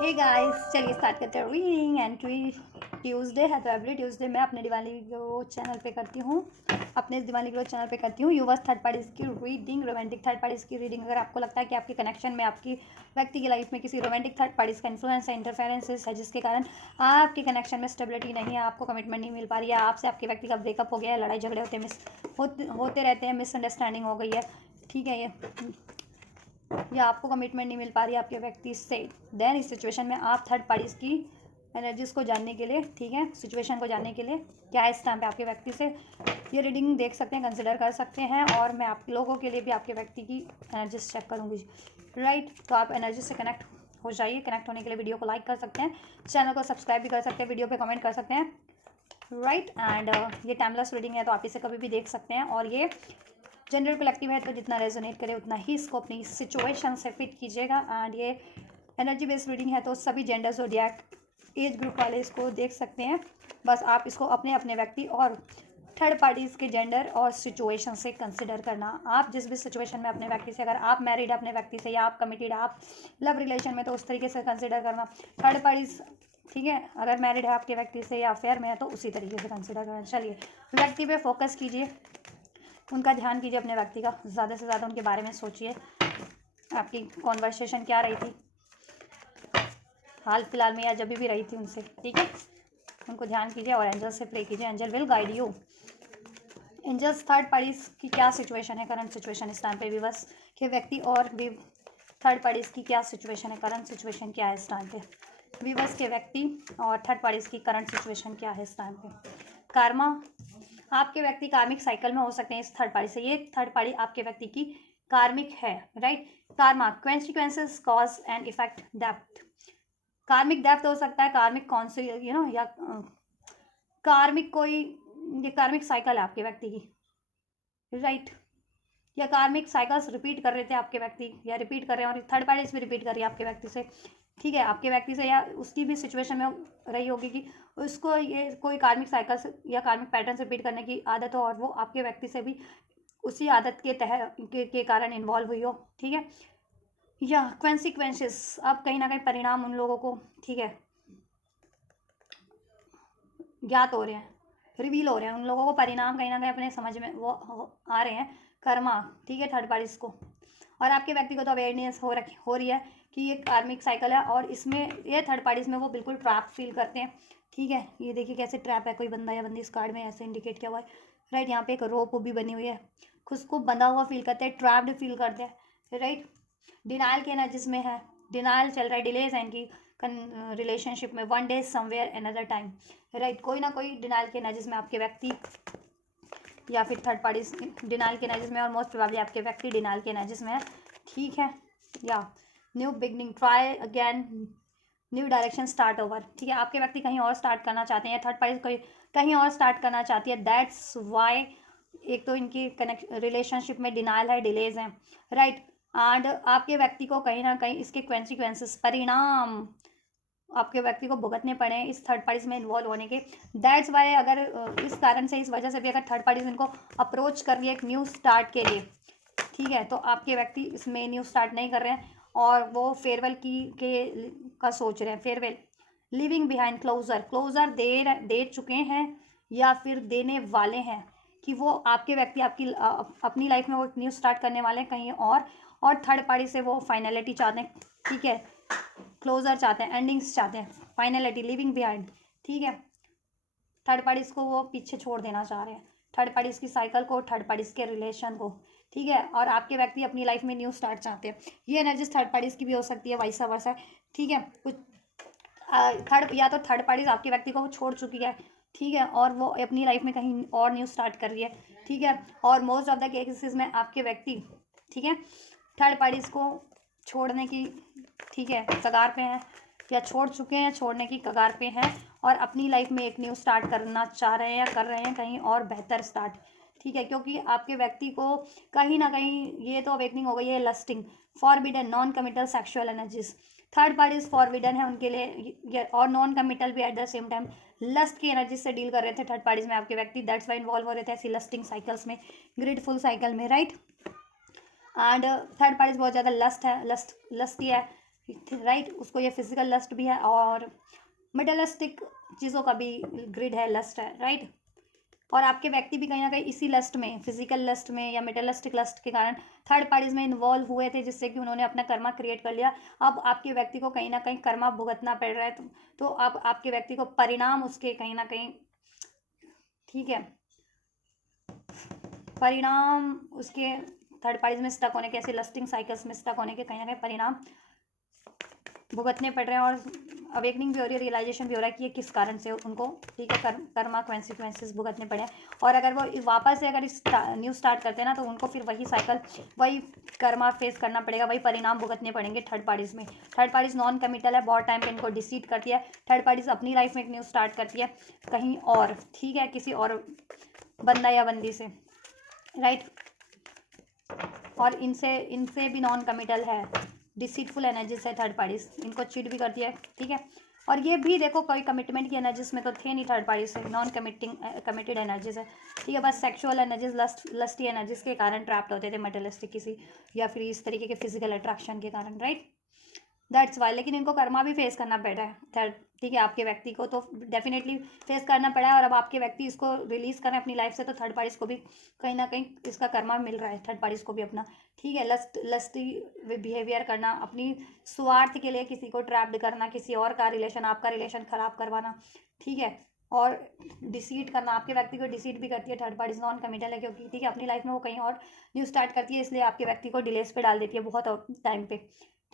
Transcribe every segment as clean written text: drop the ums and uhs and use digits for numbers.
Hey guys, चलिए start करते हैं रीडिंग। एंड ट्यूसडे है तो एवरी ट्यूसडे मैं अपने दिवाली ग्रो चैनल पे करती हूँ यूवर्स थर्ड पार्टीज़ की रीडिंग, रोमांटिक थर्ड पार्टीज़ की रीडिंग। अगर आपको लगता है कि आपके कनेक्शन में, आपकी व्यक्ति की लाइफ में किसी रोमांटिक थर्ड पार्टीज़ का इन्फ्लुएंस है, इंटरफेरेंसेस है, जिसके कारण आपके कनेक्शन में स्टेबिलिटी नहीं है, आपको कमिटमेंट नहीं मिल पा रही है, आपसे आपके व्यक्ति का ब्रेकअप हो गया है, लड़ाई झगड़े होते रहते हैं, मिसअंडरस्टैंडिंग हो गई है, ठीक है, ये या आपको कमिटमेंट नहीं मिल पा रही है आपके व्यक्ति से, देन इस सिचुएशन में आप थर्ड पार्टीज़ की एनर्जीज़ को जानने के लिए, ठीक है, सिचुएशन को जानने के लिए क्या है इस टाइम पे आपके व्यक्ति से, ये रीडिंग देख सकते हैं, कंसिडर कर सकते हैं। और मैं आप लोगों के लिए भी आपके व्यक्ति की एनर्जीज चेक करूँगी, राइट। तो आप एनर्जी से कनेक्ट हो जाइए। कनेक्ट होने के लिए वीडियो को लाइक कर सकते हैं, चैनल को सब्सक्राइब भी कर सकते हैं, वीडियो पे कमेंट कर सकते हैं, राइट। एंड ये टाइमलेस रीडिंग है तो आप इसे कभी भी देख सकते हैं। और ये जनरल कलेक्टिव है तो जितना रेजोनेट करे उतना ही इसको अपनी सिचुएशन से फिट कीजिएगा। एंड ये एनर्जी बेस्ड रीडिंग है तो सभी जेंडर ज़ोडिएक एज ग्रुप वाले इसको देख सकते हैं। बस आप इसको अपने अपने व्यक्ति और थर्ड पार्टीज़ के जेंडर और सिचुएशन से कंसिडर करना। आप जिस भी सिचुएशन में अपने व्यक्ति से, अगर आप मैरिड अपने व्यक्ति से या आप कमिटेड, आप लव रिलेशन में, तो उस तरीके से कंसिडर करना। थर्ड पार्टीज़, ठीक है, अगर मैरिड है आपके व्यक्ति से या अफेयर में है तो उसी तरीके से कंसिडर करना। चलिए व्यक्ति पे फोकस कीजिए, उनका ध्यान कीजिए, अपने व्यक्ति का ज़्यादा से ज़्यादा उनके बारे में सोचिए। आपकी कॉन्वर्सेशन क्या रही थी हाल फिलहाल में या जब भी रही थी उनसे, ठीक है, उनको ध्यान कीजिए और एंजल से प्रे कीजिए। Angel will guide you. Angels third parties की क्या सिचुएशन है, करंट सिचुएशन इस टाइम पे, विवश के व्यक्ति और थर्ड पार्टीज़ की क्या सिचुएशन है, करंट सिचुएशन क्या है इस टाइम पे, विवश के व्यक्ति और थर्ड पार्टीज़ की करंट सिचुएशन क्या है इस टाइम पे। कार्मा, आपके व्यक्ति कार्मिक साइकिल में हो सकते हैं इस थर्ड पार्टी से, ये थर्ड पार्टी आपके व्यक्ति की कार्मिक है, right. Karma, consequences, cause and effect, depth. कार्मिक डेप्थ हो सकता है, कार्मिक कौन से या कार्मिक कोई, ये कार्मिक साइकिल है आपके व्यक्ति की, राइट। या कार्मिक साइकिल्स रिपीट कर रहे थे आपके व्यक्ति, या रिपीट कर रहे हैं और थर्ड पार्टी भी रिपीट कर रही है आपके व्यक्ति से, ठीक है, आपके व्यक्ति से, या उसकी भी सिचुएशन में रही होगी कि उसको ये कोई कार्मिक साइकिल्स या कार्मिक पैटर्न रिपीट करने की आदत हो और वो आपके व्यक्ति से भी उसी आदत के कारण इन्वॉल्व हुई हो, ठीक है। या कॉन्सिक्वेंसेस, अब कहीं ना कहीं परिणाम उन लोगों को, ठीक है, ज्ञात हो रहे हैं, रिवील हो रहे हैं, उन लोगों को परिणाम कहीं ना कहीं अपने समझ में वो आ रहे हैं, कर्मा, ठीक है, थर्ड पार्टीज को। और आपके व्यक्ति को तो अवेयरनेस हो रही है कि ये कार्मिक साइकिल है और इसमें ये थर्ड पार्टीज में वो बिल्कुल ट्रैप फील करते हैं, ठीक है। ये देखिए कैसे ट्रैप है, कोई बंदा या बंदी इस कार्ड में ऐसे इंडिकेट किया हुआ है, राइट। यहाँ पे एक रोप भी बनी हुई है, खुद को बंधा हुआ फील करते हैं, ट्रैप्ड फील करते हैं, राइट। डिनाइल के एनर्जीज में है, डिनाइल चल रहा है, डिलेज है इनकी रिलेशनशिप में, one day somewhere another time, right. कोई ना कोई डिनाइल के एनर्जीज में आपके व्यक्ति या फिर थर्ड पार्टी डिनाइल के एनर्जीज में, और मोस्ट प्रोबेबली आपके व्यक्ति डिनाइल के एनर्जीज में है, ठीक है। या new beginning, try again, new direction, start over, ठीक है। आपके व्यक्ति कहीं और स्टार्ट करना चाहते हैं, थर्ड पार्टी कहीं और स्टार्ट करना चाहती है, दैट्स वाई एक तो इनकी रिलेशनशिप में डिनाइल है, डिलेज है, राइट। एंड आपके व्यक्ति को कहीं ना कहीं इसके कॉन्सिक्वेंसेस, परिणाम आपके व्यक्ति को भुगतने पड़े इस थर्ड पार्टीज में इन्वॉल्व होने के, दैट्स वाई। अगर इस कारण से, इस वजह से भी अगर थर्ड पार्टीज इनको अप्रोच कर रही है एक न्यू स्टार्ट के लिए, ठीक है, तो आपके व्यक्ति इसमें न्यू स्टार्ट नहीं कर रहे हैं और वो फेयरवेल का सोच रहे हैं, farewell, living behind, closure, closure दे चुके हैं या फिर देने वाले हैं, कि वो आपके व्यक्ति आपकी अपनी लाइफ में वो न्यू स्टार्ट करने वाले हैं कहीं और थर्ड पार्टी से वो फाइनलिटी चाहते हैं, ठीक है, क्लोजर चाहते हैं, एंडिंग्स चाहते हैं, फाइनलिटी, लिविंग बिहाइंड, ठीक है। थर्ड पार्टीज को वो पीछे छोड़ देना चाह रहे हैं, थर्ड पार्टीज की साइकिल को, थर्ड पार्टीज के रिलेशन को, ठीक है। और आपके व्यक्ति अपनी लाइफ में न्यू स्टार्ट चाहते हैं, ये एनर्जीज थर्ड पार्टीज की भी हो सकती है, वाइसा वर्सा, ठीक है। कुछ थर्ड, या तो थर्ड पार्टीज आपके व्यक्ति को छोड़ चुकी है, ठीक है, और वो अपनी लाइफ में कहीं और न्यू स्टार्ट कर रही है, ठीक है। और मोस्ट ऑफ द केसेस में आपके व्यक्ति, ठीक है, थर्ड पार्टीज को छोड़ने की, ठीक है, कगार पे हैं, या छोड़ चुके हैं, छोड़ने की कगार पे हैं और अपनी लाइफ में एक न्यू स्टार्ट करना चाह रहे हैं या कर रहे हैं कहीं और बेहतर स्टार्ट, ठीक है। क्योंकि आपके व्यक्ति को कहीं ना कहीं ये तो अवेकनिंग हो गई है, lusting, forbidden, non committal sexual energies, third parties forbidden है उनके लिए और नॉन कमिटल भी at the same time, lust की एनर्जी से डील कर रहे थे थर्ड पार्टीज में आपके व्यक्ति, दैट्स वाई इन्वॉल्व हो रहे थे ऐसी लस्टिंग साइकिल्स में, ग्रिडफुल साइकिल में, राइट। एंड थर्ड पार्टीज बहुत ज़्यादा लस्ट है, लस्टी है, राइट। उसको ये फिजिकल लस्ट भी है और मेटलिस्टिक चीज़ों का भी ग्रिड है, लस्ट है, राइट। और आपके व्यक्ति भी कहीं ना कहीं इसी लस्ट में, फिजिकल लस्ट में या मेटलिस्टिक लस्ट के कारण थर्ड पार्टीज में इन्वॉल्व हुए थे, जिससे कि उन्होंने अपना कर्मा क्रिएट कर लिया। अब आपके व्यक्ति को कहीं ना कहीं कर्मा भुगतना पड़ रहा है, तो अब आपके व्यक्ति को परिणाम उसके कहीं ना कहीं, ठीक है, परिणाम उसके थर्ड पार्टीज में स्टक होने के, ऐसे लस्टिंग साइकिल्स में स्टक होने के कहीं ना कहीं परिणाम भुगतने पड़ रहे हैं। और अवेकनिंग भी हो रही है, रियलाइजेशन भी हो रहा है कि ये किस कारण से उनको, ठीक है, कर्मा कॉन्सिक्वेंसेस भुगतने पड़े हैं। और अगर वो वापस से अगर न्यू स्टार्ट करते हैं ना, तो उनको फिर वही साइकिल, वही कर्मा फेस करना पड़ेगा, वही परिणाम भुगतने पड़ेंगे थर्ड पार्टीज में। थर्ड पार्टीज नॉन कमिटल है, बहुत टाइम पे इनको डिसीट करती है। थर्ड पार्टीज अपनी लाइफ में एक न्यू स्टार्ट करती है कहीं और, ठीक है, किसी और बंदा या बंदी से, राइट। और इनसे भी नॉन कमिटल है, डिसीटफुल एनर्जीज है थर्ड पार्टीज, इनको चीट भी करती है, ठीक है। और ये भी देखो कोई कमिटमेंट की एनर्जीज में तो थे नहीं थर्ड पार्टी से, नॉन कमिटेड एनर्जीज है, ठीक है। बस सेक्सुअल एनर्जीज, लस्टी एनर्जीज के कारण ट्रैप्ड होते थे मटेरियलिस्टिक किसी या फिर इस तरीके के फिजिकल अट्रैक्शन के कारण, राइट। That's why. लेकिन इनको कर्मा भी फेस करना पड़ रहा है थर्ड, ठीक है, आपके व्यक्ति को तो डेफिनेटली फेस करना पड़ा है। और अब आपके व्यक्ति इसको रिलीज करें अपनी लाइफ से, तो थर्ड पार्टीज को भी कहीं ना कहीं इसका कर्मा मिल रहा है, थर्ड पार्टीज को भी अपना, ठीक है, लस्टी बिहेवियर करना, अपनी स्वार्थ के लिए किसी को ट्रैप्ड करना, किसी और का रिलेशन, आपका रिलेशन खराब करवाना, ठीक है। और डिसीट करना, आपके व्यक्ति को डिसीट भी करती है थर्ड पार्टीज, नॉन कमिटल है क्योंकि, ठीक है, अपनी लाइफ में वो कहीं और न्यू स्टार्ट करती है, इसलिए आपके व्यक्ति को डिलेस पे डाल देती है बहुत टाइम पे,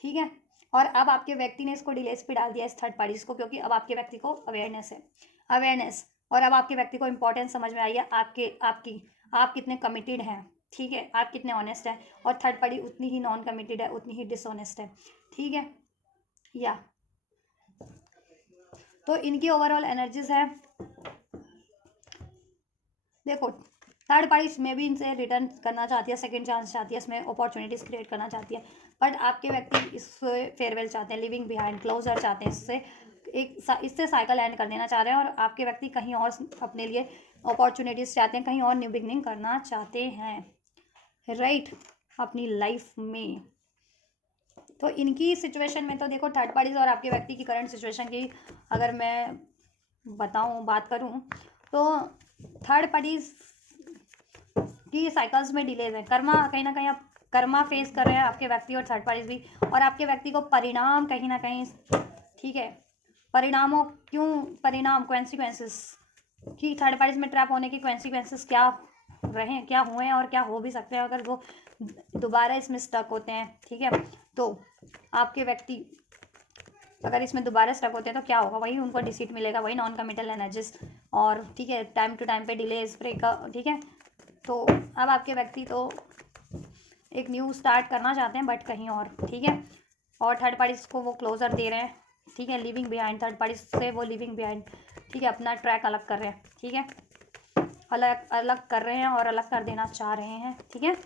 ठीक है। और अब आपके व्यक्ति ने इसको डिलेस पे डाल दिया इस थर्ड पार्टीज को, क्योंकि अब आपके व्यक्ति को अवेयरनेस है, अवेयरनेस। और अब आपके व्यक्ति को इंपॉर्टेंस समझ में आई है आप कितने कमिटेड हैं, ठीक है, आप कितने ऑनेस्ट हैं। और थर्ड पार्टी उतनी ही नॉन कमिटेड है, उतनी ही डिसऑनेस्ट है, ठीक है। या तो इनकी ओवरऑल एनर्जीज है, देखो थर्ड पार्टी में भी इनसे रिटर्न करना चाहती है, सेकंड चांस चाहती है, इसमें अपॉर्चुनिटीज क्रिएट करना चाहती है। बट आपके व्यक्ति इससे फेयरवेल चाहते हैं, लिविंग बिहाइंड, क्लोजर चाहते हैं, इससे साइकिल एंड कर देना चाह रहे हैं। और आपके व्यक्ति कहीं और अपने लिए अपॉर्चुनिटीज चाहते हैं, कहीं और न्यू बिगनिंग करना चाहते हैं, राइट, अपनी लाइफ में। तो इनकी सिचुएशन में तो देखो थर्ड पार्टीज और आपके व्यक्ति की करंट सिचुएशन की अगर मैं बात करूं, तो थर्ड पार्टीज की साइकिल्स में डिलेज है, कर्मा कहीं ना कहीं आप कर्मा फेस कर रहे हैं आपके व्यक्ति और थर्ड पार्टीज भी। और आपके व्यक्ति को परिणाम कहीं ना कहीं, ठीक है, परिणाम कॉन्सिक्वेंसेस कि थर्ड पार्टीज में ट्रैप होने की कॉन्सिक्वेंसेस क्या रहे, क्या हुए हैं और क्या हो भी सकते हैं अगर वो दोबारा इसमें स्टक होते हैं, ठीक है। तो आपके व्यक्ति अगर इसमें दोबारा स्टक होते हैं तो क्या होगा, वही उनको डिसीट मिलेगा, वही नॉन कमिटल एनर्जीज, और ठीक है, टाइम टू टाइम पे डिलेज, ब्रेकअप, ठीक है। तो अब आपके व्यक्ति तो एक न्यू स्टार्ट करना चाहते हैं बट कहीं और, ठीक है। और थर्ड पार्टीज को वो क्लोजर दे रहे हैं, ठीक है, लिविंग बिहाइंड, थर्ड पार्टीज से वो लिविंग बिहाइंड, ठीक है, अपना ट्रैक अलग कर रहे हैं, ठीक है, अलग अलग कर रहे हैं और अलग कर देना चाह रहे हैं, ठीक है।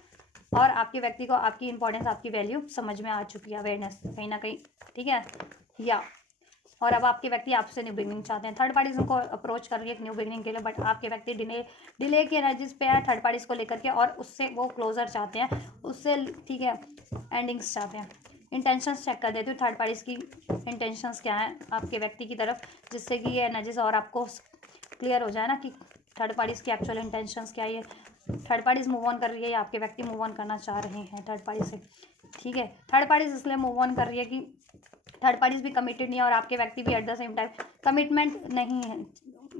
और आपके व्यक्ति को आपकी इंपॉर्टेंस, आपकी वैल्यू समझ में आ चुकी है, अवेयरनेस कहीं ना कहीं, ठीक है। या और अब आपके व्यक्ति आपसे न्यू बिगनिंग चाहते हैं, थर्ड पार्टीज उनको अप्रोच कर रही है एक न्यू बिगनिंग के लिए, बट आपके व्यक्ति डिले की एनर्जीज पे है थर्ड पार्टीज को लेकर के, और उससे वो क्लोजर चाहते हैं, उससे, ठीक है, एंडिंग्स चाहते हैं। इंटेंशंस चेक कर देती हूँ थर्ड पार्टीज की इंटेंशंस क्या है आपके व्यक्ति की तरफ, जिससे कि ये एनर्जीज और आपको क्लियर हो जाए ना कि थर्ड पार्टीज की एक्चुअल इंटेंशंस क्या है। ये थर्ड पार्टीज मूव ऑन कर रही है या आपके व्यक्ति मूव ऑन करना चाह रहे हैं थर्ड पार्टी से, ठीक है। थर्ड पार्टीज इसलिए मूव ऑन कर रही है कि थर्ड पार्टीज भी कमिटेड नहीं है और आपके व्यक्ति भी at the same time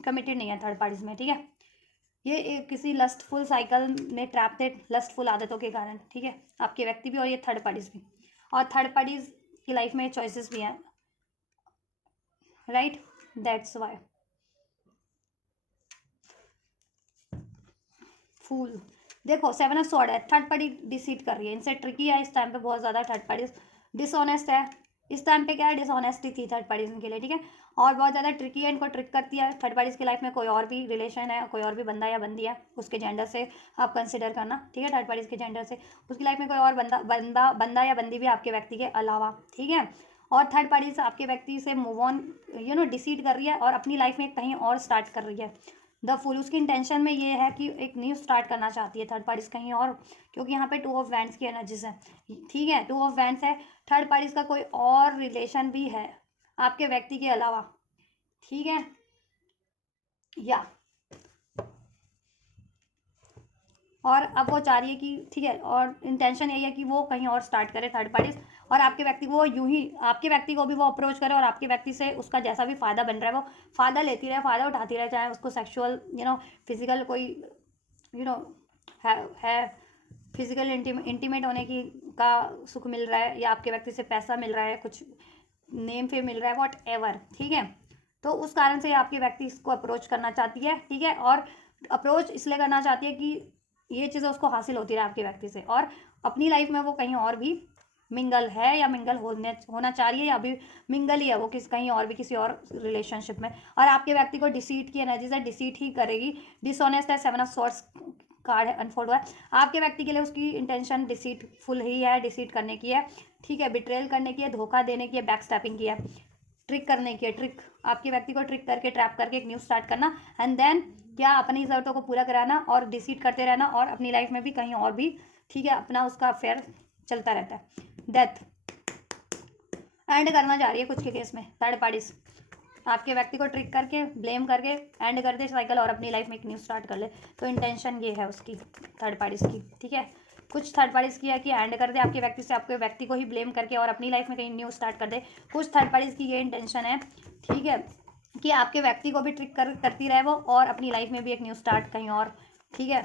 committed नहीं है थर्ड पार्टीज में, ठीक है। ये एक किसी लस्टफुल साइकिल में ट्रैप थे, लस्टफुल आदतों के कारण, ठीक है, आपके व्यक्ति भी और ये थर्ड पार्टीज भी। और थर्ड पार्टीज की लाइफ में चॉइसेस भी हैं, राइट, दैट्स वाई। फूल, देखो 7 ऑफ स्वॉर्ड है, थर्ड पार्टी डिसीट कर रही है, इनसे ट्रिकी है इस टाइम पे बहुत ज़्यादा, थर्ड पार्टी डिसऑनेस्ट है इस टाइम पे, क्या है, डिसऑनेस्टी थी थर्ड पार्टीज के लिए, ठीक है। और बहुत ज़्यादा ट्रिकी है, इनको ट्रिक करती है थर्ड पार्टीज की लाइफ में, कोई और भी रिलेशन है, कोई और भी बंदा या बंदी है, उसके जेंडर से आप कंसिडर करना, ठीक है, थर्ड पार्टीज के जेंडर से उसकी लाइफ में कोई और बंदा या बंदी भी आपके व्यक्ति के अलावा, ठीक है। और थर्ड पार्टी से आपके व्यक्ति से मूव ऑन डिसीड कर रही है और अपनी लाइफ में कहीं और स्टार्ट कर रही है, द फूल, उसकी इंटेंशन में ये है कि एक न्यू स्टार्ट करना चाहती है थर्ड पार्टीज कहीं और, क्योंकि यहाँ पे 2 ऑफ वैंड्स की एनर्जीज है, ठीक है, 2 ऑफ वैंड्स है, थर्ड पार्टीज का कोई और रिलेशन भी है आपके व्यक्ति के अलावा, ठीक है, या और अब वो चाह रही है कि ठीक है, और इंटेंशन यही है कि वो कहीं और स्टार्ट करे थर्ड पार्टीज, और आपके व्यक्ति को वो यूं ही आपके व्यक्ति को भी वो अप्रोच करे और आपके व्यक्ति से उसका जैसा भी फ़ायदा बन रहा है वो फ़ायदा लेती रहे, फ़ायदा उठाती रहे, चाहे उसको सेक्सुअल फिजिकल कोई यू नो है फिजिकल इंटीमेट होने की का सुख मिल रहा है, या आपके व्यक्ति से पैसा मिल रहा है, कुछ नेम फेम मिल रहा है, वॉट एवर, ठीक है। तो उस कारण से आपके व्यक्ति इसको अप्रोच करना चाहती है, ठीक है, और अप्रोच इसलिए करना चाहती है कि ये चीज़ें उसको हासिल होती रहे आपके व्यक्ति से, और अपनी लाइफ में वो कहीं और भी मिंगल है या मिंगल होना चाह रही है, या अभी मिंगल ही है वो कहीं और भी किसी और रिलेशनशिप में, और आपके व्यक्ति को डिसीट की एनर्जी से डिसीट ही करेगी, डिसऑनेस्ट है, 7 ऑफ सॉर्ड्स कार्ड अनफोल्ड हुआ है, आपके व्यक्ति के लिए उसकी इंटेंशन डिसीटफुल ही है, डिसीट करने की है, ठीक है, बिट्रेल करने की है, धोखा देने की है, बैक स्टैपिंग की है, ट्रिक करने की है, ट्रिक आपके व्यक्ति को ट्रिक करके ट्रैप करके एक न्यू स्टार्ट करना, एंड देन क्या अपनी ज़रूरतों को पूरा कराना और डिसीट करते रहना, और अपनी लाइफ में भी कहीं और भी, ठीक है, अपना उसका अफेयर चलता रहता है। डेथ एंड करना चाह रही है कुछ के केस में थर्ड पार्टीज, आपके व्यक्ति को ट्रिक करके ब्लेम करके एंड कर दे साइकिल और अपनी लाइफ में एक न्यू स्टार्ट कर ले, तो इंटेंशन ये है उसकी थर्ड पार्टीज की, ठीक है, कुछ थर्ड पार्टीज की है कि एंड कर दे आपके व्यक्ति से, आपके व्यक्ति को ही ब्लेम करके और अपनी लाइफ में कहीं न्यू स्टार्ट कर दे, कुछ थर्ड पार्टीज की ये इंटेंशन है, ठीक है, कि आपके व्यक्ति को भी ट्रिक करती रहे वो और अपनी लाइफ में भी एक न्यू स्टार्ट कहीं और, ठीक है,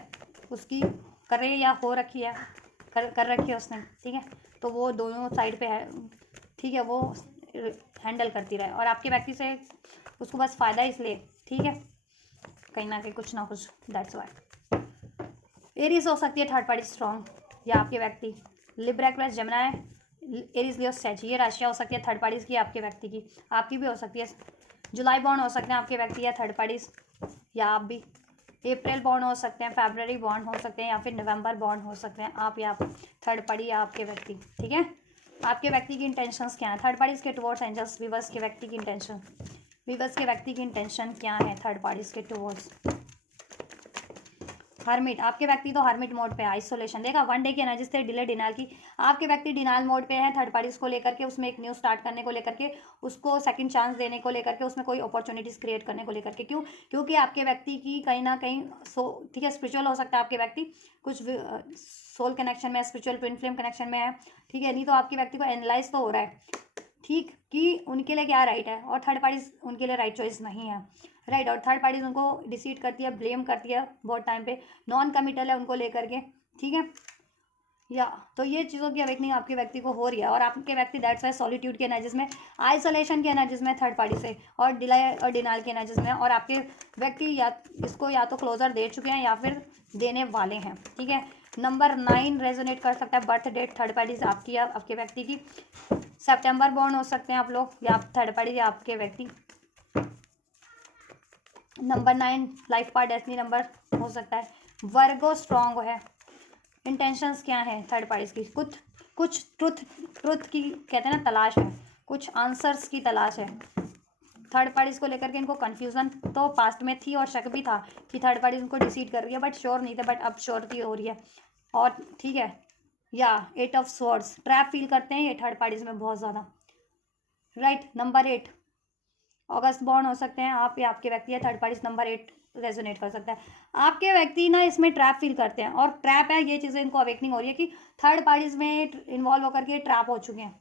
उसकी करे या हो रखी है, कर रखी है उसने, ठीक है, तो वो दोनों साइड पे है, ठीक है, वो हैंडल करती रहे और आपके व्यक्ति से उसको बस फ़ायदा इसलिए, ठीक है, कहीं ना कहीं कुछ ना कुछ, दैट्स वाई। एरीज हो सकती है थर्ड पार्टी स्ट्रॉन्ग, या आपके व्यक्ति Libra Aquarius Gemini, Aries Leo says, ये राशियाँ हो सकती है थर्ड पार्टीज की, आपके व्यक्ति की, आपकी भी हो सकती है, जुलाई बॉन्ड हो सकते हैं आपके व्यक्ति या थर्ड पार्टीज, या आप भी, अप्रैल बॉन्ड हो सकते हैं, फरवरी बॉन्ड हो सकते हैं, या फिर नवंबर बॉन्ड हो सकते हैं, आप या थर्ड पार्टी या आपके व्यक्ति, ठीक है। आपके व्यक्ति की इंटेंशंस क्या है थर्ड पार्टीज के टुवर्ड्स एंजल्स, वीवर्स के व्यक्ति की इंटेंशन, वीवर्स के व्यक्ति की इंटेंशन क्या है थर्ड पार्टीज के टुवर्ड्स। हर्मिट, आपके व्यक्ति तो हर्मिट मोड पे है, आइसोलेशन, देखा 1 डे की एनर्जी से डिले डिनाइल की, आपके व्यक्ति डिनाइल मोड पे है थर्ड पार्टीज को लेकर के, उसमें एक न्यू स्टार्ट करने को लेकर के, उसको सेकंड चांस देने को लेकर के, उसमें कोई अपॉर्चुनिटीज क्रिएट करने को लेकर के, क्यों, क्योंकि आपके व्यक्ति की कहीं ना कहीं ठीक है, स्पिरिचुअल हो सकता है आपके व्यक्ति, कुछ सोल कनेक्शन में, स्पिरिचुअल ट्विन फ्लेम कनेक्शन में है, ठीक है, नहीं तो आपके व्यक्ति को एनालाइज तो हो रहा है, ठीक, कि उनके लिए क्या राइट है, और थर्ड पार्टीज उनके लिए राइट चॉइस नहीं है, राइट, और थर्ड पार्टीज उनको डिसीट करती है, ब्लेम करती है बहुत टाइम पे, नॉन कमिटल है उनको लेकर के, ठीक है, या तो ये चीज़ों की अवेकनिंग आपके व्यक्ति को हो रही है, और आपके व्यक्ति दैट्स वाई सॉलिट्यूड की एनर्जीज में, आइसोलेशन की एनर्जीज में थर्ड पार्टी से, और डिले और डिनाइल की एनर्जीज में, और आपके व्यक्ति या इसको या तो क्लोजर दे चुके हैं या फिर देने वाले हैं, ठीक है। नंबर 9 रेजोनेट कर सकता है, बर्थ डेट थर्ड पार्टीज आपकी या आपके व्यक्ति की, सितंबर बॉर्न हो सकते हैं आप लोग, या थर्ड पार्टी या आपके व्यक्ति। Number 9 life part destiny number हो सकता है, वर्गो स्ट्रॉन्ग है, इंटेंशंस क्या है थर्ड पार्टीज की, कुछ ट्रुथ की कहते हैं ना तलाश है, कुछ आंसर्स की तलाश है थर्ड पार्टीज को लेकर के, इनको कन्फ्यूजन तो पास्ट में थी और शक भी था कि थर्ड पार्टीज उनको डिसीड कर रही है, बट श्योर नहीं थे, बट अब श्योरिटी हो रही है, और ठीक है, या 8 ऑफ स्वॉर्ड्स, ट्रैप फील करते हैं ये थर्ड पार्टीज में बहुत ज़्यादा, राइट। नंबर 8 अगस्त बॉर्न हो सकते हैं आप या आपके व्यक्ति है, थर्ड पार्टीज नंबर 8 रेजोनेट कर सकता है, आपके व्यक्ति ना इसमें ट्रैप फील करते हैं, और ट्रैप है ये चीज़ें इनको अवेकनिंग हो रही है कि थर्ड पार्टीज में इन्वॉल्व होकर के ट्रैप हो चुके हैं,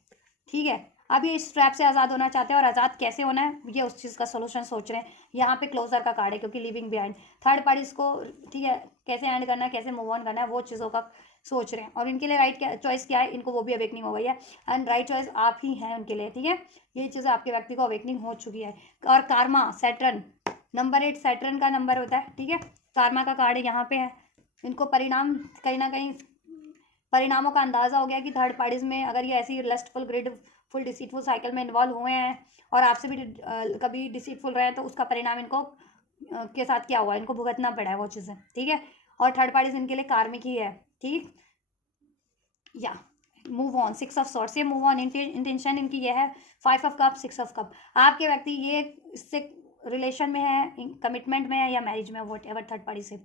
ठीक है, अब ये इस ट्रैप से आज़ाद होना चाहते हैं, और आज़ाद कैसे होना है ये उस चीज़ का सोल्यूशन सोच रहे हैं, यहाँ पे क्लोजर का कार्ड है क्योंकि लिविंग बिहाइंड, थर्ड पार्टीज को, ठीक है, कैसे एंड करना है, कैसे मूव ऑन करना है, वो चीज़ों का सोच रहे हैं, और इनके लिए राइट चॉइस क्या है, इनको वो भी अवेकनिंग हो गई है, एंड राइट चॉइस आप ही हैं उनके लिए, ठीक है, ये चीज़ें आपके व्यक्ति को अवेकनिंग हो चुकी है। और कार्मा सैटर्न नंबर 8 सैटर्न का नंबर होता है, ठीक है, कार्मा का कार्ड यहाँ पे है, इनको परिणाम कहीं ना कहीं परिणामों का अंदाज़ा हो गया कि थर्ड पार्टीज में अगर ये ऐसी lustful grid full deceitful cycle में इन्वॉल्व हुए हैं और आपसे भी कभी डिसीटफुल रहे हैं, तो उसका परिणाम इनको के साथ क्या हुआ, इनको भुगतना पड़ा है वो चीज़ें, ठीक है, और थर्ड पार्टीज इनके लिए कार्मिक ही है, ठीक, या मूव ऑन 6 ऑफ सॉर्ट्स, ये मूव ऑन इंटेंशन इनकी ये है, 5 ऑफ कप 6 ऑफ कप, आपके व्यक्ति ये इससे रिलेशन में है, कमिटमेंट में है या मैरिज में, वॉट एवर थर्ड पार्टी से,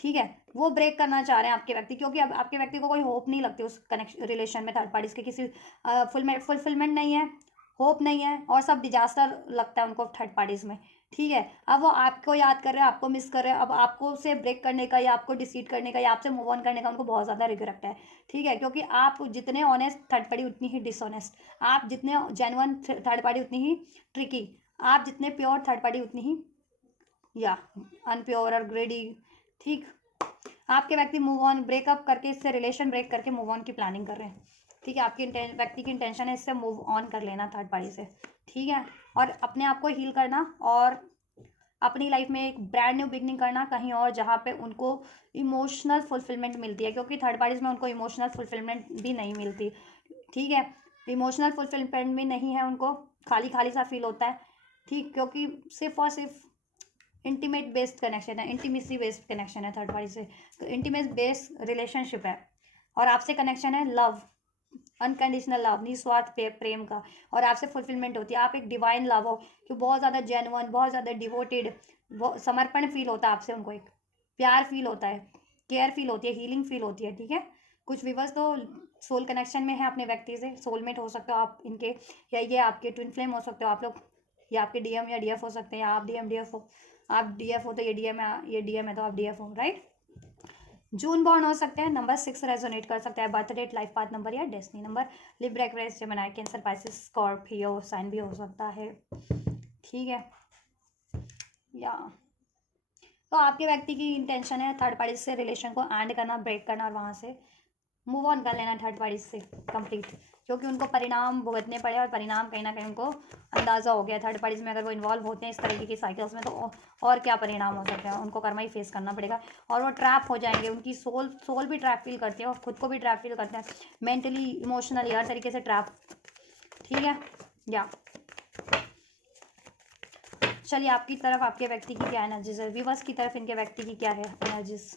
ठीक है, वो ब्रेक करना चाह रहे हैं आपके व्यक्ति, क्योंकि अब आपके व्यक्ति को कोई होप नहीं लगती उस कनेक्शन रिलेशन में, थर्ड पार्टीज के किसी फुलफिलमेंट नहीं है, होप नहीं है, और सब डिजास्टर लगता है उनको थर्ड पार्टीज में, ठीक है। अब वो आपको याद कर रहे हैं, आपको मिस कर रहे हैं, अब आपको से ब्रेक करने का या आपको डिसीड करने का या आपसे मूव ऑन करने का उनको बहुत ज़्यादा रिग्रेट है, ठीक है, क्योंकि आप जितने ऑनेस्ट थर्ड पार्टी उतनी ही डिसऑनेस्ट, आप जितने जेन्युइन थर्ड पार्टी उतनी ही ट्रिकी, आप जितने प्योर थर्ड पार्टी उतनी ही या अनप्योर और ग्रेडी, ठीक। आपके व्यक्ति मूव ऑन ब्रेकअप करके, इससे रिलेशन ब्रेक करके मूव ऑन की प्लानिंग कर रहे हैं, ठीक है। आपकी व्यक्ति की इंटेंशन है इससे मूव ऑन कर लेना थर्ड पार्टी से, ठीक है, और अपने आप को हील करना और अपनी लाइफ में एक ब्रांड न्यू बिगनिंग करना कहीं और, जहाँ पे उनको इमोशनल फुलफिलमेंट मिलती है, क्योंकि थर्ड पार्टीज में उनको इमोशनल फुलफिलमेंट भी नहीं मिलती, ठीक है, इमोशनल फुलफिलमेंट भी नहीं है उनको, खाली खाली सा फील होता है, ठीक, क्योंकि सिर्फ और सिर्फ इंटीमेट बेस्ड कनेक्शन है, इंटीमेसी बेस्ड कनेक्शन है थर्ड पार्टी से, तो इंटीमेट बेस्ड रिलेशनशिप है, और आपसे कनेक्शन है लव, अनकंडीशनल लव, निस्वार्थ प्रेम का, और आपसे फुलफिलमेंट होती है, आप एक डिवाइन लव हो, कि बहुत ज़्यादा जेन्युइन, बहुत ज़्यादा डिवोटेड, समर्पण फील होता है आपसे उनको, एक प्यार फील होता है, केयर फील होती है, हीलिंग फील होती है, ठीक है। कुछ व्यूअर्स तो सोल कनेक्शन में है अपने व्यक्ति से, सोलमेट हो सकते हो आप इनके, या ये आपके ट्विन फ्लेम हो सकते हो आप लोग, या आपके डीएम या डीएफ हो सकते हैं, या आप डीएम डीएफ हो, आप डीएफ हो तो ये डीएम है, ये डीएम है तो आप डीएफ हो, राइट। जून बॉर्न हो सकते हैं, नंबर 6 रेजोनेट कर सकता है, birth date, life path number या destiny number, Libra, Aquarius, Gemini, Cancer, Pisces, Scorpio sign भी हो सकता है, ठीक है। या तो आपके व्यक्ति की इंटेंशन है थर्ड पार्टी से रिलेशन को एंड करना, ब्रेक करना, और वहाँ से मूव ऑन कर लेना थर्ड पार्टी से कंप्लीट, क्योंकि उनको परिणाम भुगतने पड़े, और परिणाम कहीं ना कहीं उनको अंदाज़ा हो गया, थर्ड पार्टीज में अगर वो इन्वॉल्व होते हैं इस तरीके की साइकिल्स में, तो और क्या परिणाम हो सकते हैं, उनको कर्मा ही फेस करना पड़ेगा, और वो ट्रैप हो जाएंगे, उनकी सोल भी ट्रैप फील करती है, और खुद को भी ट्रैप फील करते हैं, मेंटली, इमोशनली, हर तरीके से ट्रैप, ठीक है। या चलिए आपकी तरफ आपके व्यक्ति की क्या एनर्जीज है, व्यूअर्स की तरफ इनके व्यक्ति की क्या है एनर्जीज।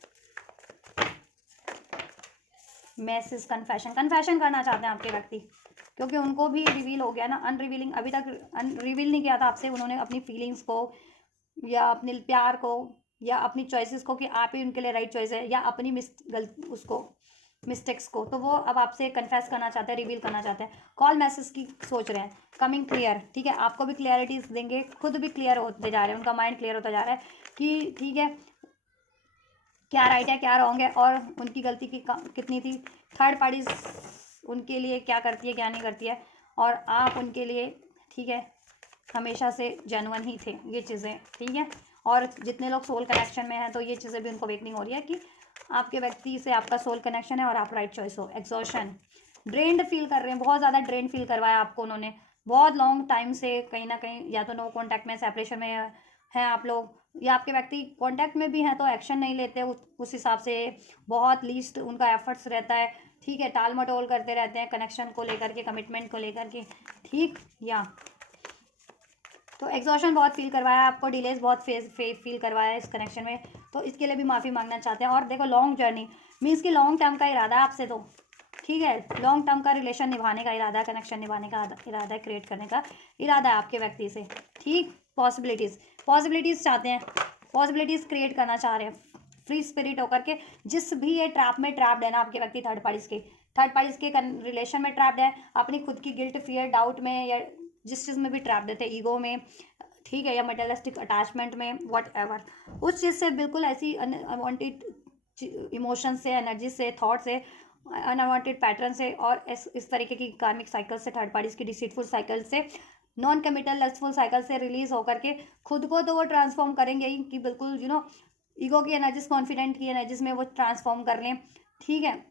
मैसेज, कन्फेशन करना चाहते हैं आपके व्यक्ति, क्योंकि उनको भी रिवील हो गया ना, अनरिवीलिंग, अभी तक रिवील नहीं किया था आपसे उन्होंने अपनी फीलिंग्स को, या अपने प्यार को, या अपनी चॉइसेस को, कि आप ही उनके लिए राइट चॉइस है, या अपनी मिस्टेक्स को, तो वो अब आपसे कन्फेस करना चाहते हैं, रिवील करना चाहते हैं, कॉल मैसेज की सोच रहे हैं, कमिंग क्लियर, ठीक है, आपको भी क्लियरिटीज देंगे, खुद भी क्लियर होते जा रहे हैं, उनका माइंड क्लियर होता जा रहा है कि ठीक है क्या राइट है क्या रॉन्ग है, और उनकी गलती की कितनी थी, थर्ड पार्टीज उनके लिए क्या करती है क्या नहीं करती है, और आप उनके लिए, ठीक है, हमेशा से जेन्युइन ही थे, ये चीज़ें, ठीक है। और जितने लोग सोल कनेक्शन में हैं तो ये चीज़ें भी उनको वेकनिंग हो रही है कि आपके व्यक्ति से आपका सोल कनेक्शन है और आप राइट चॉइस हो। एग्जॉशन, ड्रेन्ड फील कर रहे हैं, बहुत ज़्यादा ड्रेन फील करवाया आपको उन्होंने, बहुत लॉन्ग टाइम से कहीं ना कहीं, या तो नो कॉन्टैक्ट में, सेपरेशन में हैं आप लोग, या आपके व्यक्ति कांटेक्ट में भी हैं तो एक्शन नहीं लेते उस हिसाब से, बहुत लीस्ट उनका एफर्ट्स रहता है, ठीक है, टाल मटोल करते रहते हैं कनेक्शन को लेकर के, कमिटमेंट को लेकर के, ठीक। या तो एग्जॉशन बहुत फील करवाया आपको, डिलेज बहुत फील करवाया इस कनेक्शन में, तो इसके लिए भी माफ़ी मांगना चाहते हैं। और देखो लॉन्ग जर्नी मीन्स कि लॉन्ग टर्म का इरादा है आपसे, तो ठीक है, लॉन्ग टर्म का रिलेशन निभाने का इरादा है, कनेक्शन निभाने का इरादा है, क्रिएट करने का इरादा है आपके व्यक्ति से, ठीक। पॉसिबिलिटीज़ चाहते हैं, पॉसिबिलिटीज़ क्रिएट करना चाह रहे हैं, फ्री स्पिरिट होकर के, जिस भी ये ट्रैप में ट्रैप्ड है ना आपके व्यक्ति, थर्ड पार्टीज के रिलेशन में ट्रैप्ड है, अपनी खुद की गिल्ट, फियर, डाउट में, या जिस चीज़ में भी ट्रैप्ड रहते हैं, ईगो में, ठीक है, या मटेरियलिस्टिक अटैचमेंट में, वट एवर, उस चीज़ से बिल्कुल ऐसी अनवांटेड इमोशन से, एनर्जी से, थॉट से, अनवांटेड पैटर्न से, और इस तरीके की कार्मिक साइकिल से, थर्ड पार्टीज की डिसीटफुल साइकिल से, नॉन कमिटल लस्टफुल साइकिल से रिलीज होकर के खुद को तो वो ट्रांसफॉर्म करेंगे ही, कि बिल्कुल ईगो की एनर्जीज, कॉन्फिडेंट की एनर्जीज में वो ट्रांसफॉर्म कर लें, ठीक है,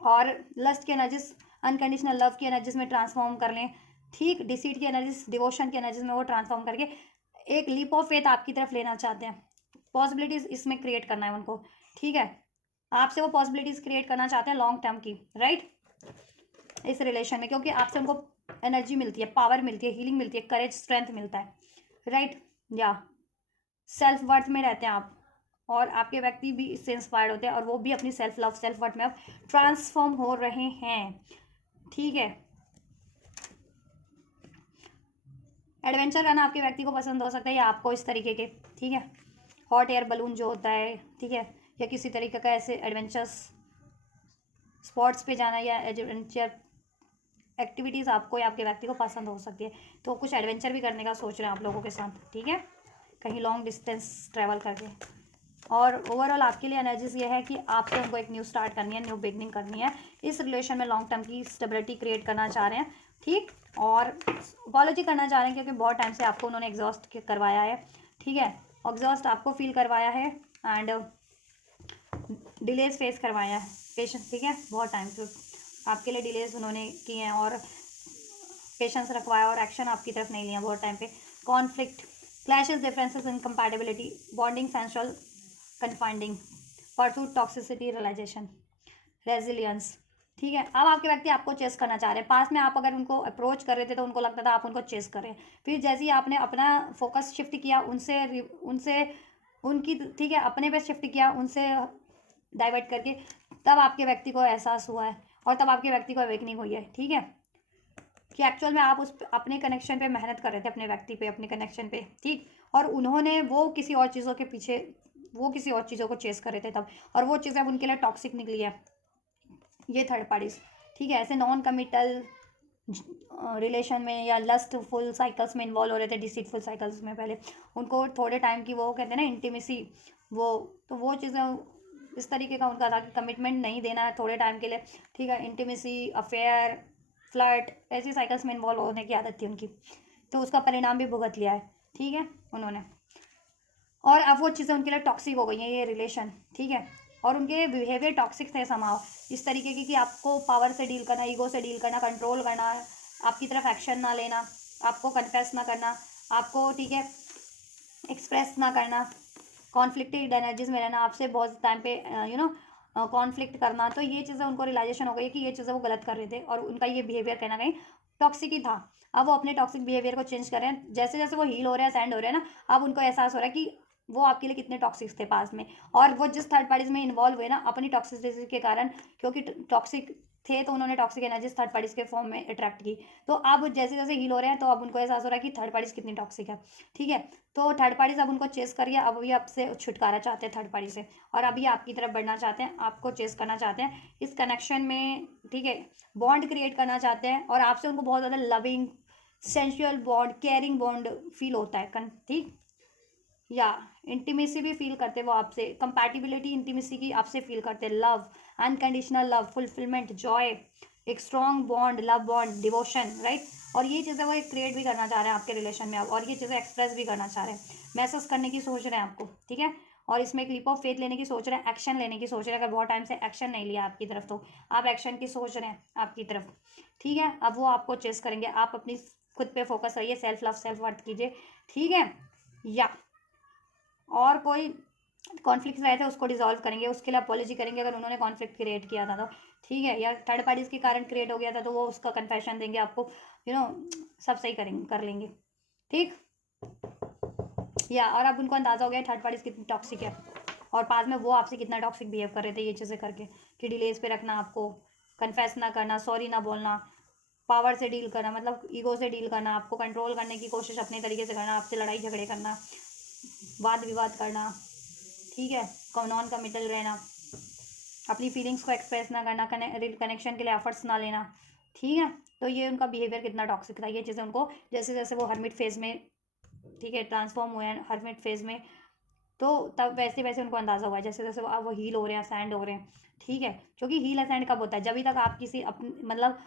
और लस्ट की एनर्जीज, अनकंडीशनल लव की एनर्जीज में ट्रांसफॉर्म कर लें, ठीक, डिसीट की एनर्जीज, डिवोशन की एनर्जीज में वो ट्रांसफॉर्म करके एक लीप ऑफ फेथ आपकी तरफ लेना चाहते हैं, पॉसिबिलिटीज इसमें क्रिएट करना है उनको, ठीक है, आपसे वो पॉसिबिलिटीज क्रिएट करना चाहते हैं लॉन्ग टर्म की, राइट, इस रिलेशन में, क्योंकि आपसे उनको एनर्जी मिलती है, पावर मिलती है, हीलिंग मिलती है, करेज, स्ट्रेंथ मिलता है, राइट। या सेल्फ वर्थ में रहते हैं आप, और आपके व्यक्ति भी इससे इंस्पायर्ड होते हैं, और वो भी अपनी सेल्फ लव, सेल्फ वर्थ में अब ट्रांसफॉर्म हो रहे हैं, ठीक है। एडवेंचर करना आपके व्यक्ति को पसंद हो सकता है या आपको इस तरीके के, ठीक है, हॉट एयर बलून जो होता है, ठीक है, या किसी तरीके का ऐसे एडवेंचर्स स्पॉट्स पे जाना या एडवेंचर एक्टिविटीज़ आपको या आपके व्यक्ति को पसंद हो सकती है। तो कुछ एडवेंचर भी करने का सोच रहे हैं आप लोगों के साथ, ठीक है, कहीं लॉन्ग डिस्टेंस ट्रैवल करके। और ओवरऑल आपके लिए एनर्जीज ये है कि आपको उनको एक न्यू स्टार्ट करनी है, न्यू बिगनिंग करनी है, इस रिलेशन में लॉन्ग टर्म की स्टेबिलिटी क्रिएट करना चाह रहे हैं, ठीक, और अपॉलॉजी करना चाह रहे हैं क्योंकि बहुत टाइम से आपको उन्होंने एग्जॉस्ट करवाया है, ठीक है, एग्जॉस्ट आपको फील करवाया है एंड डिलेज फेस करवाया है, पेशेंस, ठीक है, बहुत टाइम से आपके लिए डिलेज उन्होंने किए हैं और पेशेंस रखवाया और एक्शन आपकी तरफ नहीं लिया बहुत टाइम पे। Conflict, clashes, differences, incompatibility, bonding, sensual confiding, pursuit, toxicity, realisation, resilience, ठीक है। अब आपके व्यक्ति आपको चेस करना चाह रहे हैं। पास में आप अगर उनको अप्रोच कर रहे थे तो उनको लगता था आप उनको चेस कर रहे हैं, फिर जैसे ही आपने अपना फोकस शिफ्ट किया उनसे उनकी, ठीक है, अपने पे शिफ्ट किया, उनसे डाइवर्ट करके, तब आपके व्यक्ति को एहसास हुआ है और तब आपके व्यक्ति को अवेकनिंग हुई है, ठीक है, कि एक्चुअल में आप उस अपने कनेक्शन पे मेहनत कर रहे थे, अपने व्यक्ति पे, अपने कनेक्शन पे, ठीक, और उन्होंने वो किसी और चीज़ों के पीछे, वो किसी और चीज़ों को चेस कर रहे थे तब, और वो चीज़ें अब उनके लिए टॉक्सिक निकली है, ये थर्ड पार्टीज, ठीक है, ऐसे नॉन कमिटल रिलेशन में या लस्टफुल साइकिल्स में इन्वॉल्व हो रहे थे, डिसीटफुल साइकिल्स में पहले, उनको थोड़े टाइम की वो कहते हैं ना इंटीमेसी, वो तो वो चीज़ें इस तरीके का उनका था कि कमिटमेंट नहीं देना है थोड़े टाइम के लिए, ठीक है, इंटीमेसी, अफेयर, फ्लर्ट, ऐसी साइकिल्स में इन्वॉल्व होने की आदत थी उनकी, तो उसका परिणाम भी भुगत लिया है, ठीक है, उन्होंने, और अब वो चीज़ें उनके लिए टॉक्सिक हो गई हैं, ये रिलेशन, ठीक है, और उनके बिहेवियर टॉक्सिक थे समाव, इस तरीके की कि आपको पावर से डील करना, ईगो से डील करना, कंट्रोल करना, आपकी तरफ एक्शन ना लेना, आपको कन्फेस ना करना, आपको, ठीक है, एक्सप्रेस ना करना, कॉन्फ्लिक्टेड एनर्जीज में रहना, आपसे बहुत टाइम पे कॉन्फ्लिक्ट करना, तो ये चीज़ें उनको रियलाइजेशन हो गई कि ये चीज़ें वो गलत कर रहे थे और उनका ये बिहेवियर कहीं ना कहीं टॉक्सिक ही था। अब वो अपने टॉक्सिक बिहेवियर को चेंज कर रहे हैं, जैसे जैसे वो हील हो रहे हैं, सेंड हो रहे हैं ना, अब उनको एहसास हो रहा है कि वो आपके लिए कितने टॉक्सिक थे पास में, और वो जिस थर्ड पार्टीज में इन्वॉल्व हुए ना अपनी टॉक्सिसिटी के कारण, क्योंकि टॉक्सिक थे तो उन्होंने टॉक्सिक एनर्जीज थर्ड पार्टीज के फॉर्म में अट्रैक्ट की, तो अब जैसे जैसे हील हो रहे हैं तो अब उनको एहसास हो रहा है कि थर्ड पार्टीज कितनी टॉक्सिक है, ठीक है, तो थर्ड पार्टीज अब उनको चेस करिए, अब ये आपसे छुटकारा चाहते हैं थर्ड पार्टी से, और अभी आपकी तरफ बढ़ना चाहते हैं, आपको चेस करना चाहते हैं, इस कनेक्शन में, ठीक है, बॉन्ड क्रिएट करना चाहते हैं, और आपसे उनको बहुत ज़्यादा loving, sensual bond, caring bond feel होता है, ठीक, या इंटीमेसी भी फील करते वो आपसे, कंपैटिबिलिटी इंटीमेसी की आपसे फील करते, love, unconditional love, fulfilment, joy, एक strong bond, love bond, devotion, right, और ये चीज़ें वो एक क्रिएट भी करना चाह रहे हैं आपके रिलेशन में, और ये चीज़ें एक्सप्रेस भी करना चाह रहे हैं, मैसेज करने की सोच रहे हैं आपको, ठीक है, और इसमें एक लीप ऑफ फेथ लेने की सोच रहे हैं, एक्शन लेने की सोच रहे हैं, अगर बहुत टाइम से एक्शन नहीं लिया आपकी तरफ तो आप एक्शन की सोच रहे हैं आपकी तरफ, ठीक है, अब वो आपको चेस करेंगे, आप अपनी खुद पे फोकस रहिए, सेल्फ लव, सेल्फ वर्थ कीजिए, ठीक है, या और कोई कॉन्फ्लिक्ट रहे थे उसको डिसॉल्व करेंगे, उसके लिए अपॉलॉजी करेंगे अगर उन्होंने कॉन्फ्लिक्ट क्रिएट किया था तो, ठीक है, या थर्ड पार्टीज के कारण क्रिएट हो गया था तो वो उसका कन्फेशन देंगे आपको, सब सही करेंगे, कर लेंगे, ठीक, या और अब उनको अंदाजा हो गया थर्ड पार्टीज कितनी टॉक्सिक है, और पास में वो आपसे कितना टॉक्सिक बिहेव कर रहे थे ये चीज़ें करके, कि डिलेज पे रखना आपको, कन्फेस ना करना, सॉरी ना बोलना, पावर से डील करना, मतलब ईगो से डील करना, आपको कंट्रोल करने की कोशिश अपने तरीके से करना, आपसे लड़ाई झगड़े करना, वाद विवाद करना, ठीक है, नॉन कमिटल रहना, अपनी फीलिंग्स को एक्सप्रेस ना करना, कनेक्शन के लिए एफर्ट्स ना लेना, ठीक है, तो ये उनका बिहेवियर कितना टॉक्सिक था, ये चीज़ें उनको जैसे जैसे वो हर्मिट फेज में, ठीक है, ट्रांसफॉर्म हुए हैं हर्मिट फेज में, तो तब वैसे वैसे उनको अंदाज़ा हुआ है, जैसे जैसे वो हील हो रहे हैं, सैंड हो रहे हैं, ठीक है, क्योंकि हील या सैंड कब होता है, जब तक आप किसी मतलब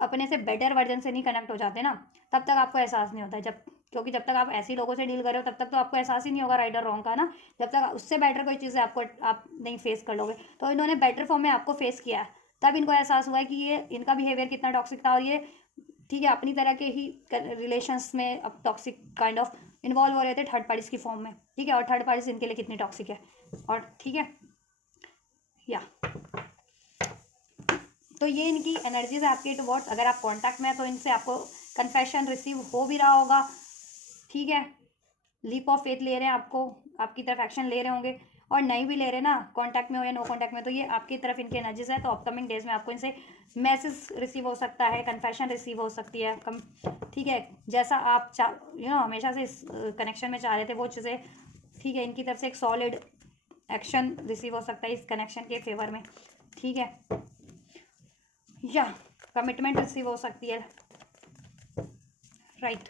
अपने से बेटर वर्जन से नहीं कनेक्ट हो जाते ना, तब तक आपको एहसास नहीं होता है, क्योंकि जब तक आप ऐसे लोगों से डील कर रहे हो तब तक तो आपको एहसास ही नहीं होगा राइट और रॉन्ग का ना, जब तक उससे बेटर कोई चीज़ है आपको आप नहीं फेस कर लोगे, तो इन्होंने बेटर फॉर्म में आपको फेस किया है, तब इनको एहसास हुआ है कि ये इनका बिहेवियर कितना टॉक्सिक था, और ये, ठीक है, अपनी तरह के ही रिलेशंस में अब टॉक्सिक काइंड ऑफ इन्वॉल्व हो रहे थे थर्ड पार्टीज की फॉर्म में, ठीक है, और थर्ड पार्टीज इनके लिए कितनी टॉक्सिक है, और ठीक है, या तो ये इनकी एनर्जीज है आपके टुवर्ड्स, अगर आप कांटेक्ट में है तो इनसे आपको कन्फेशन रिसीव हो भी रहा होगा, ठीक है, लीप ऑफ फेथ ले रहे हैं आपको, आपकी तरफ एक्शन ले रहे होंगे, और नहीं भी ले रहे ना, कांटेक्ट में हो या नो कांटेक्ट में, तो ये आपकी तरफ इनके एनर्जीज है। तो अपकमिंग डेज में आपको इनसे मैसेज रिसीव हो सकता है, कन्फेशन रिसीव हो सकती है कम, ठीक है, जैसा आप हमेशा से इस कनेक्शन में चाह रहे थे वो चीज़ें, ठीक है, इनकी तरफ से एक सॉलिड एक्शन रिसीव हो सकता है इस कनेक्शन के फेवर में, ठीक है, या कमिटमेंट रिसीव हो सकती है, राइट।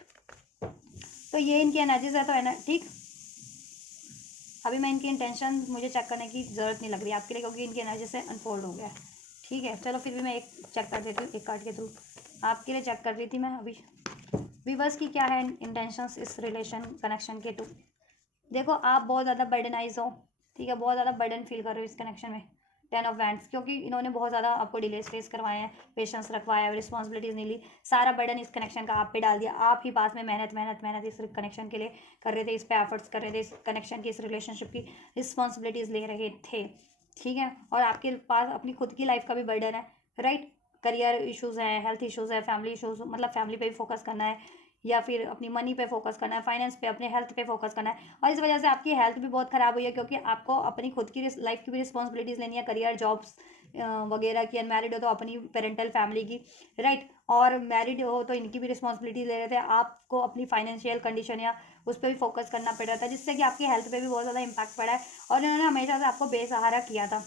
तो ये इनकी एनर्जीज है, तो ठीक, अभी मैं इनकी इंटेंशन मुझे चेक करने की ज़रूरत नहीं लग रही आपके लिए, क्योंकि इनकी एनर्जी से अनफोल्ड हो गया है, ठीक है। चलो फिर भी मैं एक चेक कर देती हूँ, एक कार्ड के थ्रू आपके लिए चेक कर रही थी मैं अभी। व्यूअर्स की क्या है इंटेंशंस इस रिलेशन कनेक्शन के टू। देखो आप बहुत ज़्यादा बर्डनाइज हो, ठीक है, बहुत ज़्यादा बर्डन फील कर रहे हो इस कनेक्शन में, 10 ऑफ वैंड्स, क्योंकि इन्होंने बहुत ज़्यादा आपको डिलेस फेस करवाए हैं, पेशेंस रखवाया, रिस्पॉन्सिबिलिटीज़ नहीं ली, सारा बर्डन इस कनेक्शन का आप पे डाल दिया। आप ही पास में मेहनत मेहनत मेहनत इस कनेक्शन के लिए कर रहे थे, इस पे एफर्ट्स कर रहे थे, इस कनेक्शन की, इस रिलेशनशिप की रिस्पॉन्सिबिलिटीज़ ले रहे थे, ठीक है। और आपके पास अपनी खुद की लाइफ का भी बर्डन है, राइट, करियर इशूज़ हैं, हेल्थ इशूज़ है, फैमिली इशूज़, मतलब फैमिली पे भी फोकस करना है, या फिर अपनी मनी पे फोकस करना है, फाइनेंस पे, अपने हेल्थ पे फोकस करना है। और इस वजह से आपकी हेल्थ भी बहुत ख़राब हुई है, क्योंकि आपको अपनी खुद की लाइफ की भी रिस्पॉन्सिबिलिटीज़ लेनी है, करियर, जॉब्स वगैरह की। अनमैरिड हो तो अपनी पेरेंटल फैमिली की, राइट, और मैरिड हो तो इनकी भी रिस्पॉन्सिबिलिटी ले रहे थे। आपको अपनी फाइनेंशियल कंडीशन या उस पर भी फोकस करना पड़ रहा था, जिससे कि आपकी हेल्थ पे भी बहुत ज़्यादा इंपैक्ट पड़ा है। और इन्होंने हमेशा से आपको बेसहारा किया था,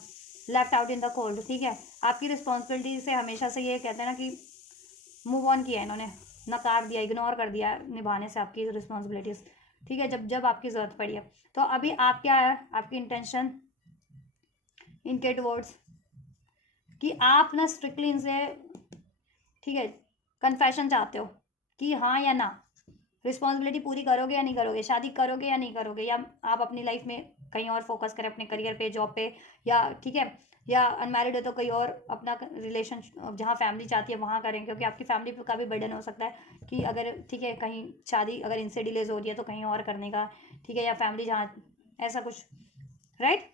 left out in the cold, ठीक है। आपकी रिस्पॉन्सिबिलिटी से हमेशा से ये कहते हैं ना कि मूव ऑन किया इन्होंने, नकार दिया, इग्नोर कर दिया निभाने से आपकी रिस्पॉन्सिबिलिटीज़, ठीक है, जब जब आपकी ज़रूरत पड़ी है। तो अभी आप क्या है, आपकी इंटेंशन इनके टुवर्ड्स कि आप ना स्ट्रिक्टली इनसे, ठीक है, कन्फेशन चाहते हो कि हाँ या ना, रिस्पॉन्सिबिलिटी पूरी करोगे या नहीं करोगे, शादी करोगे या नहीं करोगे, या आप अपनी लाइफ में कहीं और फोकस करें, अपने करियर पे, जॉब पे, या ठीक है, या अनमैरिड है तो कहीं और अपना रिलेशन जहाँ फैमिली चाहती है वहाँ करें, क्योंकि आपकी फैमिली पे का भी बर्डन हो सकता है कि अगर, ठीक है, कहीं शादी अगर इनसे डिलेज हो रही है तो कहीं और करने का, ठीक है, या फैमिली जहाँ, ऐसा कुछ, राइट।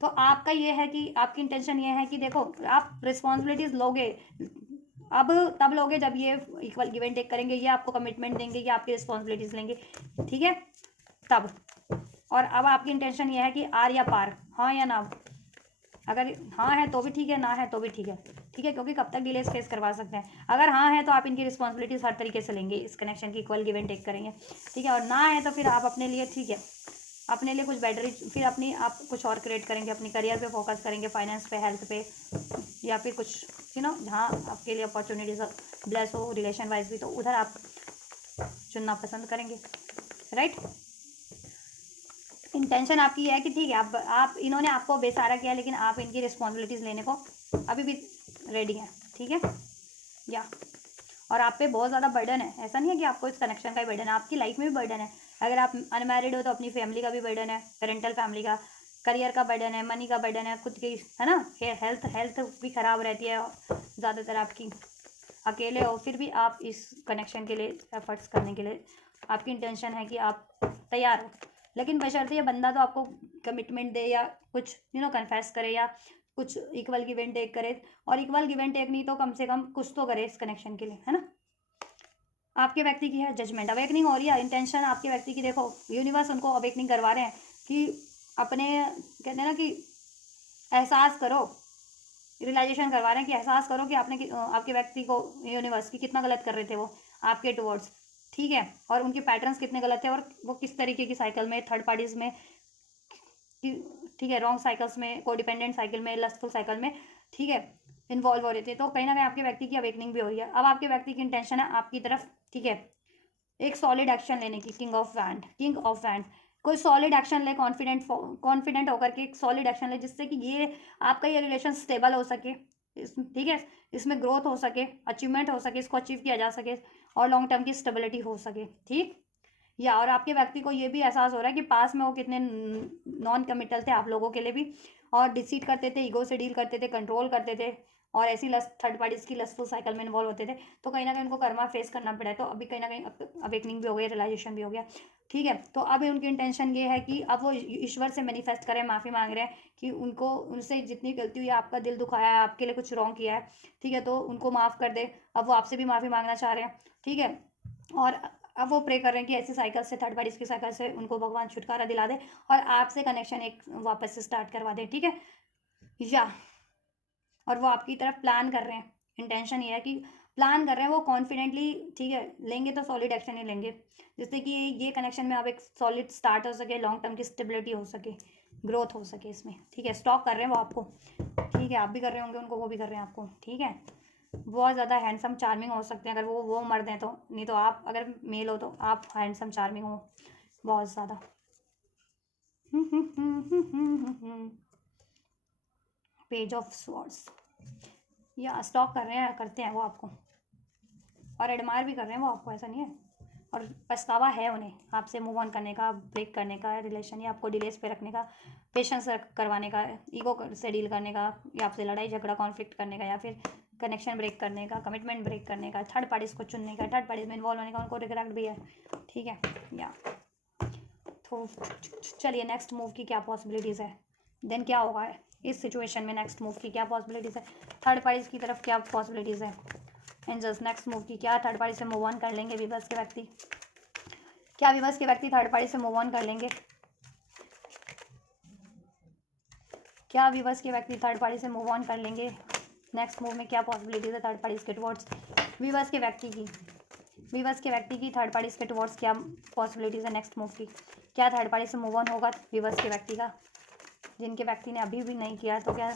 तो आपका ये है कि आपकी इंटेंशन ये है कि देखो आप रिस्पॉन्सिबिलिटीज़ लोगे, अब तब लोगे जब ये इक्वल गिव एंड टेक करेंगे, ये आपको कमिटमेंट देंगे कि आपकी रिस्पॉन्सिबिलिटीज़ लेंगे, ठीक है, तब। और अब आपकी इंटेंशन ये है कि आर या पार, हाँ या ना। अगर हाँ है तो भी ठीक है, ना है तो भी ठीक है, ठीक है, क्योंकि कब तक डिलेस फेस करवा सकते हैं। अगर हाँ है तो आप इनकी रिस्पॉन्सिबिलिटीज़ हर तरीके से लेंगे, इस कनेक्शन की इक्वल गिव एंड टेक करेंगे, ठीक है। और ना है तो फिर आप अपने लिए, ठीक है, अपने लिए कुछ बेटर, फिर अपनी आप कुछ और क्रिएट करेंगे, अपनी करियर पे फोकस करेंगे, फाइनेंस पे, हेल्थ पे, या फिर कुछ जहाँ आपके लिए अपॉर्चुनिटीज ब्लेस हो रिलेशन वाइज भी, तो उधर आप चुनना पसंद करेंगे, राइट। इंटेंशन आपकी है कि ठीक है, आप इन्होंने आपको बेसहारा किया, लेकिन आप इनकी रिस्पॉन्सिबिलिटीज़ लेने को अभी भी रेडी हैं, ठीक है, या। और आप पे बहुत ज़्यादा बर्डन है, ऐसा नहीं है कि आपको इस कनेक्शन का ही बर्डन है, आपकी लाइफ में भी बर्डन है। अगर आप अनमैरिड हो तो अपनी फैमिली का भी बर्डन है, पेरेंटल फैमिली का, करियर का बर्डन है, मनी का बर्डन है, खुद की, है ना, हेल्थ हेल्थ भी ख़राब रहती है ज़्यादातर आपकी। अकेले हो फिर भी आप इस कनेक्शन के लिए एफर्ट्स करने के लिए आपकी इंटेंशन है कि आप तैयार हो, लेकिन बशर्ते ये बंदा तो आपको कमिटमेंट दे, या कुछ कन्फेस करे, या कुछ इक्वल गिव एंड टेक करे। और इक्वल गिव एंड टेक नहीं तो कम से कम कुछ तो करे इस कनेक्शन के लिए, है ना। आपके व्यक्ति की है जजमेंट, अवेकनिंग हो रही है, इंटेंशन आपके व्यक्ति की, देखो यूनिवर्स उनको अवेकनिंग करवा रहे हैं कि अपने, कहते हैं ना कि एहसास करो, रियलाइजेशन करवा रहे हैं कि एहसास करो कि आपने आपके व्यक्ति को, यूनिवर्स की कितना गलत कर रहे थे वो आपके टुवर्ड्स, ठीक है, और उनके पैटर्न्स कितने गलत थे, और वो किस तरीके की साइकिल में, थर्ड पार्टीज में, ठीक है, रॉन्ग साइकिल्स में, कोडिपेंडेंट साइकिल में, लस्टफुल साइकिल में, ठीक है, इन्वॉल्व हो रहे थे। तो कहीं ना कहीं आपके व्यक्ति की अवेकनिंग भी हो रही है। अब आपके व्यक्ति की इंटेंशन है आपकी तरफ, ठीक है, एक सॉलिड एक्शन लेने की, किंग ऑफ वैंड, कोई सॉलिड एक्शन ले, कॉन्फिडेंट होकर के एक सॉलिड एक्शन ले, जिससे कि ये आपका ये रिलेशन स्टेबल हो सके, ठीक है, इसमें ग्रोथ हो सके, अचीवमेंट हो सके, इसको अचीव किया जा सके, और लॉन्ग टर्म की स्टेबिलिटी हो सके, ठीक। या और आपके व्यक्ति को ये भी एहसास हो रहा है कि पास में वो कितने नॉन कमिटल थे आप लोगों के लिए भी, और डिसीट करते थे, ईगो से डील करते थे, कंट्रोल करते थे, और ऐसी लस्ट, थर्ड पार्टीज की लस्टफुल साइकिल में इन्वॉल्व होते थे। तो कहीं ना कहीं उनको कर्मा फेस करना पड़ा है। तो अभी कहीं ना कहीं अवेकनिंग भी हो गई, रियलाइजेशन भी हो गया, ठीक है। तो अब उनकी इंटेंशन ये है कि अब वो ईश्वर से मैनिफेस्ट करें, माफ़ी मांग रहे हैं कि उनको, उनसे जितनी गलती हुई है, आपका दिल दुखाया है, आपके लिए कुछ रॉन्ग किया है, ठीक है, तो उनको माफ़ कर दे। अब वो आपसे भी माफ़ी मांगना चाह रहे हैं, ठीक है। और अब वो प्रे कर रहे हैं कि ऐसी साइकिल से, थर्ड पार्टीज की साइकिल से उनको भगवान छुटकारा दिला दे और आपसे कनेक्शन एक वापस से स्टार्ट करवा दे, ठीक है। या और वो आपकी तरफ प्लान कर रहे हैं, इंटेंशन ये है कि प्लान कर रहे हैं वो कॉन्फिडेंटली, ठीक है। लेंगे तो सॉलिड एक्शन ही लेंगे, जिससे कि ये कनेक्शन में अब एक सॉलिड स्टार्ट हो सके, लॉन्ग टर्म की स्टेबिलिटी हो सके, ग्रोथ हो सके इसमें, ठीक है। स्टॉक कर रहे हैं वो आपको, ठीक है। आप भी कर रहे होंगे उनको, वो भी कर रहे हैं आपको, ठीक है। बहुत ज़्यादा हैंडसम चार्मिंग हो सकते हैं अगर वो मर्द हैं तो, नहीं तो आप अगर मेल हो तो आप हैंडसम चार्मिंग हो बहुत ज़्यादा। पेज ऑफ स्वॉर्ड्स, या स्टॉक कर रहे हैं, करते हैं वो आपको, और एडमायर भी कर रहे हैं वो आपको, ऐसा नहीं है। और पछतावा है उन्हें आपसे मूव ऑन करने का, ब्रेक करने का, रिलेशन या आपको डिलेस पे रखने का, पेशेंस करवाने का, ईगो से डील करने का, या आपसे लड़ाई झगड़ा कॉन्फ्लिक्ट करने का, या फिर कनेक्शन ब्रेक करने का, कमिटमेंट ब्रेक करने का, थर्ड पार्टीज को चुनने का, थर्ड पार्टीज में इन्वॉल्व होने का उनको रिग्रेट भी है, ठीक है। या तो चलिए नेक्स्ट मूव की क्या पॉसिबिलिटीज़ है, देन क्या होगा इस सिचुएशन में, नेक्स्ट मूव की क्या पॉसिबिलिटीज़ है, थर्ड पार्टीज की तरफ क्या पॉसिबिलिटीज़ है, एंजल्स नेक्स्ट मूव की, क्या थर्ड पार्टी से मूव ऑन कर लेंगे विवर्स के व्यक्ति, क्या विवर्स के व्यक्ति थर्ड पार्टी से मूव ऑन कर लेंगे, क्या विवर्स के व्यक्ति थर्ड पार्टी से मूव ऑन कर लेंगे, नेक्स्ट मूव में क्या पॉसिबिलिटीज़ है थर्ड पार्टीज के टुवर्ड्स विवर्स के व्यक्ति की, विवर्स के व्यक्ति की थर्ड पार्टीज के टुवर्ड्स क्या पॉसिबिलिटीज़ है नेक्स्ट मूव की, क्या थर्ड पार्टी से मूव ऑन होगा विवर्स के व्यक्ति का, जिनके व्यक्ति ने अभी भी नहीं किया तो क्या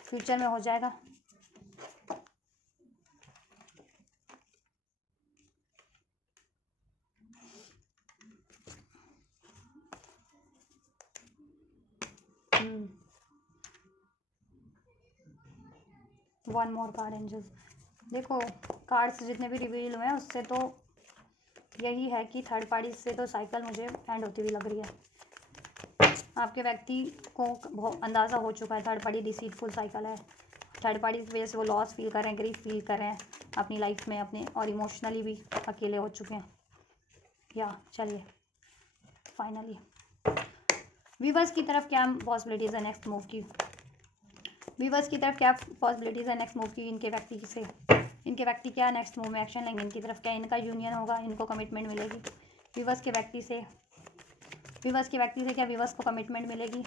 फ्यूचर में हो जाएगा। वन मोर कार्ड एंजल्स, देखो कार्ड्स जितने भी रिवील हुए हैं उससे तो यही है कि थर्ड पार्टी से तो साइकिल मुझे एंड होती हुई लग रही है। आपके व्यक्ति को अंदाज़ा हो चुका है थर्ड पार्टी डिसीटफुल साइकिल है, थर्ड पार्टी की वजह से वो लॉस फील कर रहे हैं, ग्रीफ फील कर रहे हैं अपनी लाइफ में अपने, और इमोशनली भी अकेले हो चुके हैं। या चलिए फाइनली वीवर्स की तरफ क्या पॉसिबिलिटीज़ है नेक्स्ट मूव की, वीवर्स की तरफ क्या पॉसिबिलिटीज़ है नेक्स्ट मूव की, इनके व्यक्ति से, इनके व्यक्ति क्या नेक्स्ट मूव में एक्शन लेंगे, इनकी तरफ क्या इनका यूनियन होगा, इनको कमिटमेंट मिलेगी वीवर्स के व्यक्ति से, वीवर्स के व्यक्ति से क्या वीवर्स को कमिटमेंट मिलेगी,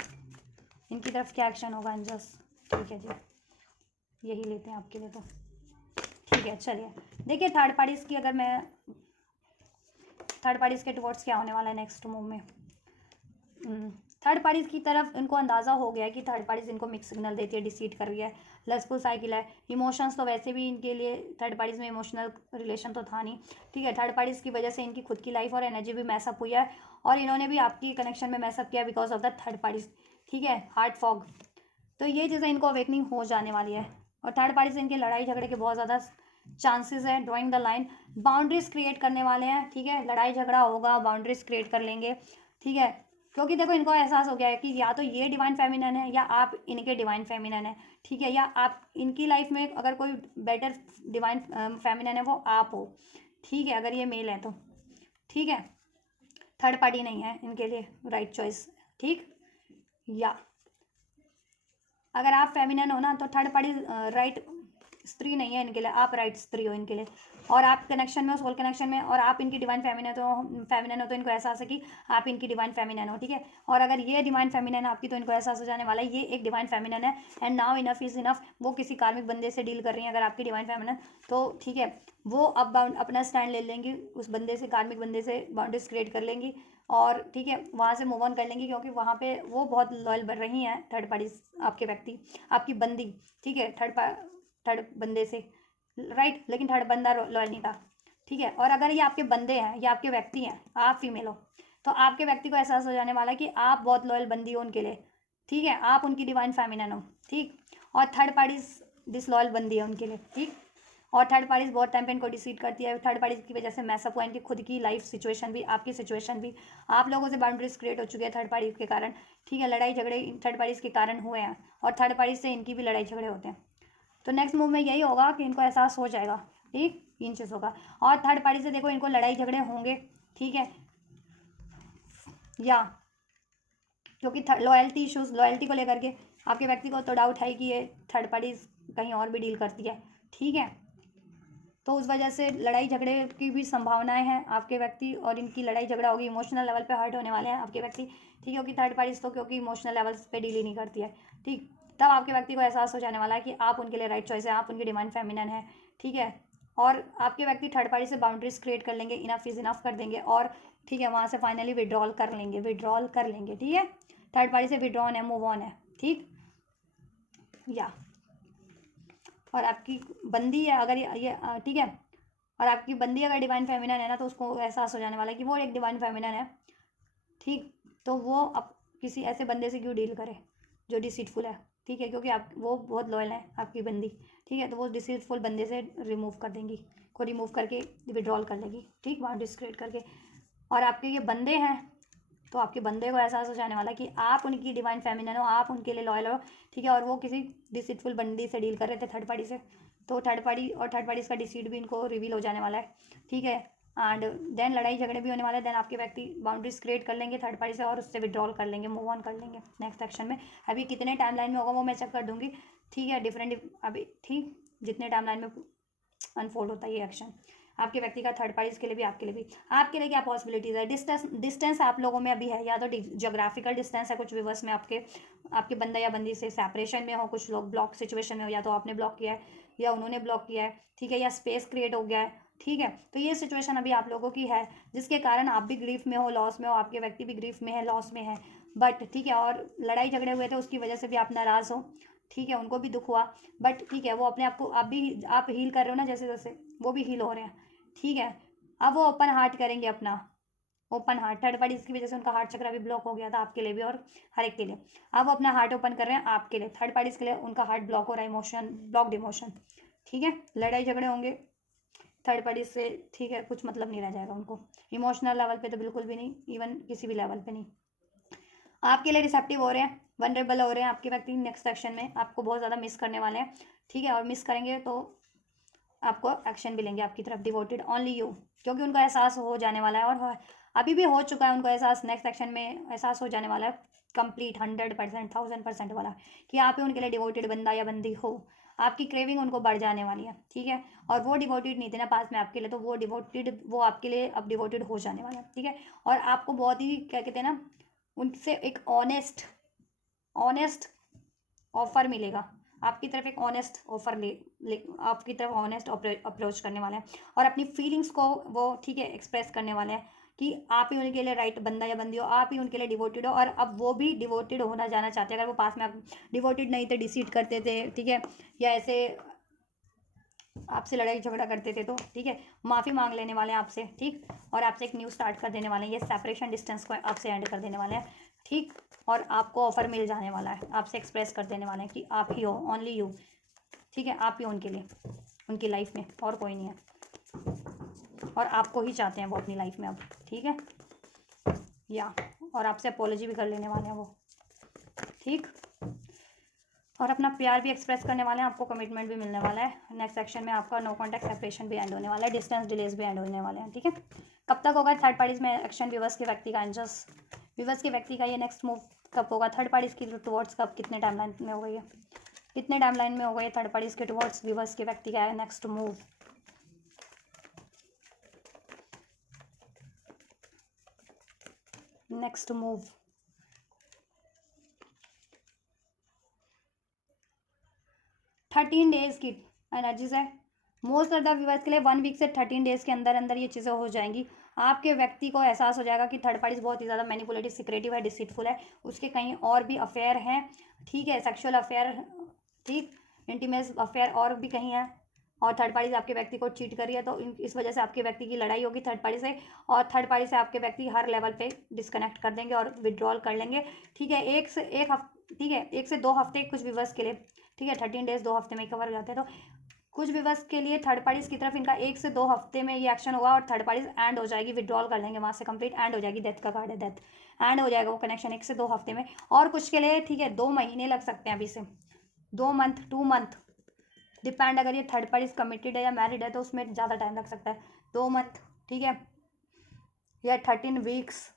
इनकी तरफ क्या एक्शन होगा एंजल्स, ठीक है जी यही लेते हैं आपके लिए तो, ठीक है। चलिए देखिए थर्ड पार्टीज़ की, अगर मैं थर्ड पार्टीज़ के टुवर्ड्स क्या होने वाला है नेक्स्ट मूव में, थर्ड पार्टीज की तरफ इनको अंदाज़ा हो गया है कि थर्ड पार्टीज इनको मिक्स सिग्नल देती है, डिसीट कर रही है, लस्टफुल साइकिल है, इमोशंस तो वैसे भी इनके लिए थर्ड पार्टीज में इमोशनल रिलेशन तो था नहीं, ठीक है। थर्ड पार्टीज की वजह से इनकी खुद की लाइफ और एनर्जी भी मैसअप हुई है, और इन्होंने भी आपकी कनेक्शन में मैसअप किया because of the third parties, ठीक है, हार्ट फॉग। तो ये चीज़ें इनको अवेकनिंग हो जाने वाली है, और थर्ड पार्टी से इनके लड़ाई झगड़े के बहुत ज़्यादा चांसेस है, drawing the line, boundaries create करने वाले हैं, ठीक है। लड़ाई झगड़ा होगा, बाउंड्रीज क्रिएट कर लेंगे, ठीक है। क्योंकि देखो इनको एहसास हो गया है कि या तो ये डिवाइन फेमिनन है या आप इनके डिवाइन फेमिनन है, ठीक है, या आप इनकी लाइफ में अगर कोई बेटर डिवाइन फेमिनन है वो आप हो, ठीक है, अगर ये मेल है तो, ठीक है। थर्ड पार्टी नहीं है इनके लिए राइट चॉइस, ठीक। या अगर आप फेमिनन हो ना तो थर्ड पार्टी राइट स्त्री नहीं है इनके लिए, आप राइट स्त्री हो इनके लिए, और आप कनेक्शन में हो, सोल कनेक्शन में, और आप इनकी डिवाइन फेमिनन हो तो इनको एहसास है कि आप इनकी डिवाइन फेमिनन हो, ठीक है। और अगर ये डिवाइन फेमिनन है आपकी तो इनको एहसास हो जाने वाला है ये एक डिवाइन फेमिनन है, and now enough is enough, वो किसी कार्मिक बंदे से डील कर रही हैं अगर आपकी डिवाइन फेमिनन, तो ठीक है, वो अब अपना स्टैंड ले लेंगी उस बंदे से, कार्मिक बंदे से बाउंड्रीज क्रिएट कर लेंगी, और ठीक है वहाँ से मूव ऑन कर लेंगी, क्योंकि वहाँ पे वो बहुत लॉयल बन रही हैं थर्ड पार्टी, आपके व्यक्ति, आपकी बंदी, ठीक है, थर्ड बंदे से, राइट, लेकिन थर्ड बंदा लॉयल नहीं था, ठीक है। और अगर ये आपके बंदे हैं या आपके व्यक्ति हैं, आप फीमेल हो, तो आपके व्यक्ति को एहसास हो जाने वाला है कि आप बहुत लॉयल बंदी हो उनके लिए, ठीक है, आप उनकी डिवाइन फेमिनन हो, ठीक। और थर्ड पार्टी डिसलॉयल बंदी है उनके लिए, ठीक। और थर्ड पार्टीज बहुत टाइम पे इनको डिसीड करती है, थर्ड पार्टीज की वजह से मैसअप हुआ इनकी खुद की लाइफ सिचुएशन भी, आपकी सिचुएशन भी, आप लोगों से बाउंड्रीज क्रिएट हो चुकी है थर्ड पार्टीज के कारण, ठीक है। लड़ाई झगड़े थर्ड पार्टीज के कारण हुए हैं, और थर्ड पार्टीज से इनकी भी लड़ाई झगड़े होते हैं, तो नेक्स्ट मूव में यही होगा कि इनको एहसास हो जाएगा, ठीक, इन चीज़ होगा। और थर्ड पार्टी से देखो इनको लड़ाई झगड़े होंगे, ठीक है, या क्योंकि लॉयल्टी इशूज़, लॉयल्टी को लेकर के आपके व्यक्ति को तो डाउट है कि ये थर्ड पार्टी कहीं और भी डील करती है, ठीक है। तो उस वजह से लड़ाई झगड़े की भी संभावनाएं हैं आपके व्यक्ति, और इनकी लड़ाई झगड़ा होगी, इमोशनल लेवल पे हर्ट होने वाले हैं आपके व्यक्ति, ठीक है, क्योंकि थर्ड पार्टीज तो क्योंकि इमोशनल लेवल्स पे डील ही नहीं करती है, ठीक। तब आपके व्यक्ति को एहसास हो जाने वाला है कि आप उनके लिए राइट चॉइस है, आप उनकी डिवाइन फेमिनन है, ठीक है। और आपके व्यक्ति थर्ड पार्टी से बाउंड्रीज क्रिएट कर लेंगे, इनफ इज इनफ कर देंगे, और ठीक है वहाँ से फाइनली विड्रॉल कर लेंगे, ठीक है। थर्ड पार्टी से विड्रॉन है, मूव ऑन है, ठीक। या और आपकी बंदी है अगर ये ठीक है, और आपकी बंदी अगर डिवाइन फेमिनन है ना, तो उसको एहसास हो जाने वाला है कि वो एक डिवाइन फेमिनन है, ठीक। तो वो अब किसी ऐसे बंदे से क्यों डील करे जो डिसीटफुल है, ठीक है, क्योंकि आप वो बहुत लॉयल है आपकी बंदी, ठीक है। तो वो डिसीटफुल बंदे से रिमूव कर देंगी, को रिमूव करके विड्रॉल कर लेगी, ठीक, बाउंड्रीज क्रिएट करके। और आपके ये बंदे हैं, तो आपके बंदे को एहसास हो जाने वाला कि आप उनकी डिवाइन फेमिनन हो, आप उनके लिए लॉयल हो, ठीक है। और वो किसी डिसीटफुल बंदी से डील कर रहे थे, थर्ड पार्टी से, तो थर्ड पार्टी का डिसीट भी इनको रिवील हो जाने वाला है, ठीक है। एंड देन लड़ाई झगड़े भी होने वाले हैं, देन आपके व्यक्ति बाउंड्रीज क्रिएट कर लेंगे थर्ड पार्टी से, और उससे विड्रॉल कर लेंगे, मूव ऑन कर लेंगे नेक्स्ट एक्शन में। अभी कितने टाइम लाइन में होगा वो मैं चेक कर दूंगी, ठीक है, डिफरेंट अभी, ठीक, जितने टाइम लाइन में अनफोल्ड होता है ये एक्शन आपके व्यक्ति का, थर्ड पार्टीज के लिए भी, आपके लिए भी। आपके लिए क्या पॉसिबिलिटीज़ है? डिस्टेंस आप लोगों में अभी है, या तो जोग्राफिकल डिस्टेंस है कुछ व्यूवर्स में, आपके बंदा या बंदी से सेपरेशन में हो, कुछ लोग ब्लॉक सिचुएशन में हो, या तो आपने ब्लॉक किया है या उन्होंने ब्लॉक किया है, ठीक है, या स्पेस क्रिएट हो गया है, ठीक है। तो ये सिचुएशन अभी आप लोगों की है, जिसके कारण आप भी ग्रीफ में हो, लॉस में हो, आपके व्यक्ति भी ग्रीफ में है, लॉस में है, बट ठीक है। और लड़ाई झगड़े हुए थे उसकी वजह से भी आप नाराज़ हो, ठीक है, उनको भी दुख हुआ, बट ठीक है, वो अपने आप को आप हील कर रहे हो ना, जैसे जैसे वो भी हील हो रहे हैं, ठीक है। अब वो ओपन हार्ट करेंगे अपना, ओपन हार्ट, थर्ड पार्टी की वजह से उनका हार्ट चक्र भी ब्लॉक हो गया था, आपके लिए भी और हर एक के लिए। अब वो अपना हार्ट ओपन कर रहे हैं आपके लिए, थर्ड पार्टीज के लिए उनका हार्ट ब्लॉक हो रहा है, इमोशन ब्लॉक्ड इमोशन, ठीक है। लड़ाई झगड़े होंगे थर्ड पार्टी से, ठीक है, कुछ मतलब नहीं रह जाएगा उनको, इमोशनल लेवल पे तो बिल्कुल भी नहीं, इवन किसी भी लेवल पे नहीं। आपके लिए रिसेप्टिव हो रहे हैं, वनरेबल हो रहे हैं आपके व्यक्ति, नेक्स्ट एक्शन में आपको बहुत ज़्यादा मिस करने वाले हैं, ठीक है। और मिस करेंगे तो आपको एक्शन भी लेंगे आपकी तरफ, डिवोटेड ओनली यू, क्योंकि उनको एहसास हो जाने वाला है, और अभी भी हो चुका है उनको एहसास, नेक्स्ट एक्शन में एहसास हो जाने वाला है कंप्लीट 100%, 1000% वाला, कि आप ही उनके लिए डिवोटेड बंदा या बंदी हो। आपकी क्रेविंग उनको बढ़ जाने वाली है, ठीक है। और वो डिवोटेड नहीं थे ना पास में आपके लिए, तो वो आपके लिए अब डिवोटेड हो जाने वाला है, ठीक है। और आपको बहुत ही क्या कहते हैं ना, उनसे एक ऑनेस्ट ऑफर मिलेगा, आपकी तरफ एक ऑनेस्ट ऑफर आपकी तरफ ऑनेस्ट अप्रोच करने वाले हैं, और अपनी फीलिंग्स को वो, ठीक है, एक्सप्रेस करने वाले हैं कि आप ही उनके लिए राइट बंदा या बंदी हो, आप ही उनके लिए डिवोटेड हो। और अब वो भी डिवोटेड होना जाना चाहते हैं, अगर वो पास में आप डिवोटेड नहीं थे, डिसीट करते थे, ठीक है, या ऐसे आपसे लड़ाई झगड़ा करते थे, तो ठीक है, माफ़ी मांग लेने वाले हैं आपसे, ठीक। और आपसे एक न्यू स्टार्ट कर देने वाले हैं, ये सेपरेशन डिस्टेंस को आपसे एंड कर देने वाले हैं, ठीक। और आपको ऑफर मिल जाने वाला है, आपसे एक्सप्रेस कर देने वाले हैं कि आप ही हो, ओनली यू, ठीक है, आप ही हो उनके लिए, उनकी लाइफ में और कोई नहीं है, और आपको ही चाहते हैं वो अपनी लाइफ में अब, ठीक है। या और आपसे अपोलॉजी भी कर लेने वाले हैं वो, ठीक। और अपना प्यार भी एक्सप्रेस करने वाले हैं, आपको कमिटमेंट भी मिलने वाला है, नेक्स्ट सेक्शन में आपका नो कॉन्टैक्ट सेपरेशन भी एंड होने वाला है, डिस्टेंस डिलेज भी एंड होने वाले हैं, ठीक है। कब तक होगा थर्ड पार्टीज में एक्शन, विवर्स के व्यक्ति का एंजस, विवर्स के व्यक्ति का ये नेक्स्ट मूव कब होगा, थर्ड पार्टीज की टुवर्ड्स कब, कितने टाइम लाइन में होगा ये, कितने टाइम लाइन में होगा ये थर्ड पार्टीज के टुवर्ड्स विवर्स के व्यक्ति का है next move. Next move 13 days की एनर्जीज है मोस्ट ऑफ द व्यूवर्स के लिए, 1 वीक से 13 डेज के अंदर अंदर ये चीज़ें हो जाएंगी। आपके व्यक्ति को एहसास हो जाएगा कि थर्ड पार्टीज बहुत ही ज़्यादा मैनिपुलेटिव, सिक्रेटिव है, डिसीटफुल है, उसके कहीं और भी अफेयर हैं, ठीक है, सेक्शुअल अफेयर, ठीक, इंटीमेट अफेयर और भी कहीं है, और थर्ड पार्टी आपके व्यक्ति को चीट कर रही है, तो इस वजह से आपके व्यक्ति की लड़ाई होगी थर्ड पार्टी से, और थर्ड पार्टी से आपके व्यक्ति हर लेवल पे डिस्कनेक्ट कर देंगे और विड्रॉल कर लेंगे, ठीक है। ठीक है, 1 से 2 हफ्ते कुछ व्यूवर्स के लिए, ठीक है, 13 डेज 2 हफ्ते में कवर हो जाते हैं, तो कुछ व्यूवर्स के लिए थर्ड पार्टीज की तरफ इनका 1 से 2 हफ्ते में ये एक्शन होगा, और थर्ड पार्टीज एंड हो जाएगी, विड्रॉल कर लेंगे वहाँ से कंप्लीट, एंड हो जाएगी, डेथ का कार्ड है, डेथ एंड हो जाएगा वो कनेक्शन 1 से 2 हफ्ते में। और कुछ के लिए, ठीक है, 2 महीने लग सकते हैं अभी से, 2 मंथ 2 मंथ डिपेंड, अगर ये थर्ड पार्टीज कमिटेड है या मैरिड है तो उसमें ज़्यादा टाइम लग सकता है, 2 मंथ, ठीक है, या 13 वीक्स,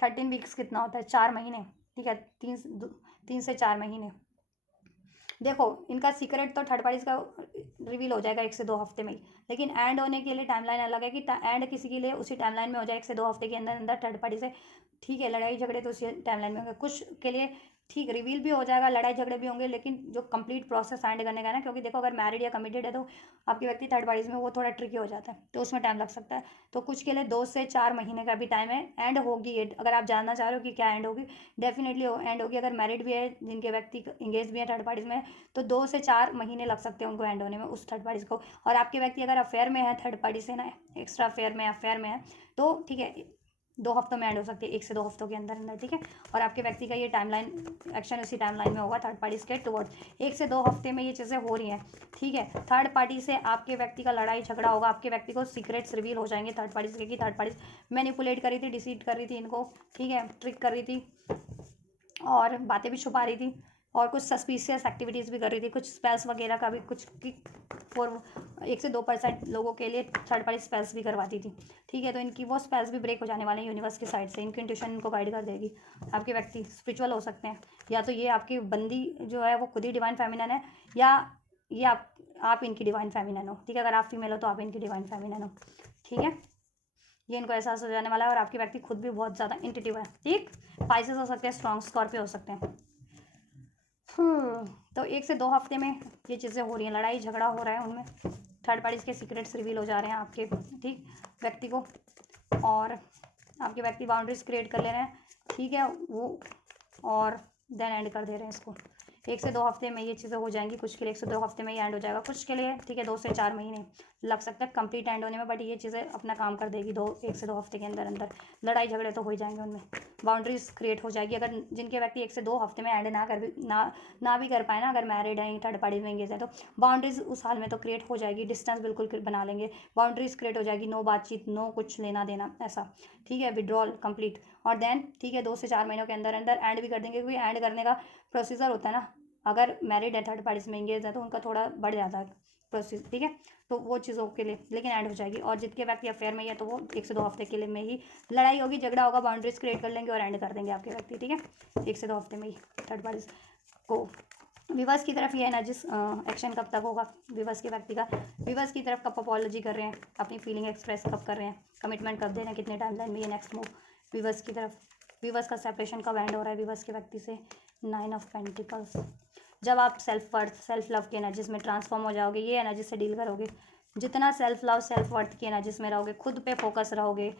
13 वीक्स कितना होता है, 4 महीने, ठीक है, 3 से 4 महीने, देखो इनका सीक्रेट तो थर्ड पार्टीज का रिवील हो जाएगा 1 से 2 हफ्ते में ही, लेकिन एंड होने के लिए टाइमलाइन अलग है कि एंड किसी के लिए उसी टाइमलाइन में हो जाए 1 से 2 हफ्ते के अंदर अंदर थर्ड पार्टी से। ठीक है, लड़ाई झगड़े तो उसी टाइमलाइन में होंगे, कुछ के लिए ठीक रिवील भी हो जाएगा, लड़ाई झगड़े भी होंगे, लेकिन जो कंप्लीट प्रोसेस एंड करने का है ना, क्योंकि देखो अगर मैरिड या कमिटेड है तो आपके व्यक्ति थर्ड पार्टीज में वो थोड़ा ट्रिकी हो जाता है, तो उसमें टाइम लग सकता है। तो कुछ के लिए 2 से 4 महीने का भी टाइम है, एंड होगी ये। अगर आप जानना चाह रहे हो कि क्या एंड होगी, डेफिनेटली एंड होगी। अगर मैरिड भी है, जिनके व्यक्ति इंगेज भी है थर्ड पार्टीज में, तो 2 से 4 महीने लग सकते हैं उनको एंड होने में, उस थर्ड पार्टीज को। और आपके व्यक्ति अगर अफेयर में है थर्ड पार्टी से ना, एक्स्ट्रा अफेयर में है, तो ठीक है 2 हफ्तों में एंड हो सकती है, 1 से 2 हफ्तों के अंदर अंदर। ठीक है, और आपके व्यक्ति का ये टाइमलाइन एक्शन उसी टाइमलाइन में होगा थर्ड पार्टीज के टुवर्ड्स। 1 से 2 हफ्ते में ये चीज़ें हो रही हैं। ठीक है, थर्ड पार्टी से आपके व्यक्ति का लड़ाई झगड़ा होगा, आपके व्यक्ति को सीक्रेट्स रिवील हो जाएंगे थर्ड पार्टीज के, कि थर्ड पार्टीज मैनिपुलेट कर रही थी, डिसीट कर रही थी इनको। ठीक है, ट्रिक कर रही थी और बातें भी छुपा रही थी, और कुछ सस्पिशियस एक्टिविटीज़ भी कर रही थी, कुछ स्पेल्स वगैरह का भी कुछ की फॉर 1 से 2% लोगों के लिए थर्ड पार्टी स्पेल्स भी करवाती थी। ठीक है, तो इनकी वो स्पेल्स भी ब्रेक हो जाने वाले हैं यूनिवर्स की साइड से। इनकी इंट्यूशन इनको गाइड कर देगी। आपके व्यक्ति स्पिरिचुअल हो सकते हैं, या तो ये आपकी बंदी जो है वो खुद ही डिवाइन फेमिनन है, या ये आप इनकी डिवाइन फेमिनन हो। ठीक है, अगर आप फीमेल हो तो आप इनकी डिवाइन फेमिनन हो। ठीक है, ये इनको एहसास हो जाने वाला है, और आपके व्यक्ति खुद भी बहुत ज़्यादा इंट्यूटिव है। ठीक, पाइसेस हो सकते हैं, स्ट्रॉन्ग स्कॉर्पियो हो सकते हैं। तो 1 से 2 हफ्ते में ये चीज़ें हो रही हैं, लड़ाई झगड़ा हो रहा है उनमें, थर्ड पार्टीज के सीक्रेट्स रिवील हो जा रहे हैं आपके ठीक व्यक्ति को, और आपके व्यक्ति बाउंड्रीज क्रिएट कर ले रहे हैं। ठीक है, वो और देन एंड कर दे रहे हैं इसको। 1 से 2 हफ्ते में ये चीज़ें हो जाएंगी, कुछ के लिए 1 से 2 हफ्ते में ही एंड हो जाएगा, कुछ के लिए ठीक है 2 से 4 महीने लग सकता है कंप्लीट एंड होने में, बट ये चीज़ें अपना काम कर देगी 1 से 2 हफ्ते के अंदर अंदर। लड़ाई झगड़े तो हो ही जाएंगे उनमें, बाउंड्रीज क्रिएट हो जाएगी। अगर जिनके व्यक्ति 1 से 2 हफ्ते में एंड ना भी कर पाए ना, अगर मैरिड है थर्ड पार्टी में एंगेज है, तो बाउंड्रीज उस हाल में तो क्रिएट हो जाएगी, डिस्टेंस बिल्कुल बना लेंगे, बाउंड्रीज क्रिएट हो जाएगी, नो बातचीत, नो कुछ लेना देना ऐसा। ठीक है, विड्रॉल कंप्लीट, और देन ठीक है 2 से 4 महीनों के अंदर अंदर एंड भी कर देंगे, क्योंकि एंड करने का प्रोसीजर होता है ना, अगर मैरिड है थर्ड पार्टीज में एंगेज है तो उनका थोड़ा बढ़ जाता है प्रोसेस। ठीक है, तो वो चीज़ों के लिए लेकिन एंड हो जाएगी। और जिनके व्यक्ति अफेयर में ही है तो वो 1 से 2 हफ्ते के लिए में ही लड़ाई होगी, झगड़ा होगा, बाउंड्रीज क्रिएट कर लेंगे और एंड कर देंगे आपके व्यक्ति। ठीक है, 1 से 2 हफ्ते में ही थर्ड पार्टीज को। विवर्स की तरफ ये एनर्जीज एक्शन कब तक होगा विवर्स के व्यक्ति का, विवर्स की तरफ कब अपॉलॉजी कर रहे हैं, अपनी फीलिंग एक्सप्रेस कब कर रहे हैं, कमिटमेंट कब दे रहे हैं, कितने टाइमलाइन में ये नेक्स्ट मूव विवर्स की तरफ, विवर्स का सेपरेशन कब एंड हो रहा है विवर्स के व्यक्ति से। 9 ऑफ पेंटिकल्स, जब आप सेल्फ वर्थ सेल्फ लव की एनर्जीज में ट्रांसफॉर्म हो जाओगे, ये एनर्जी से डील करोगे, जितना सेल्फ लव सेल्फ वर्थ की एनर्जीज में रहोगे, खुद पे फोकस रहोगे,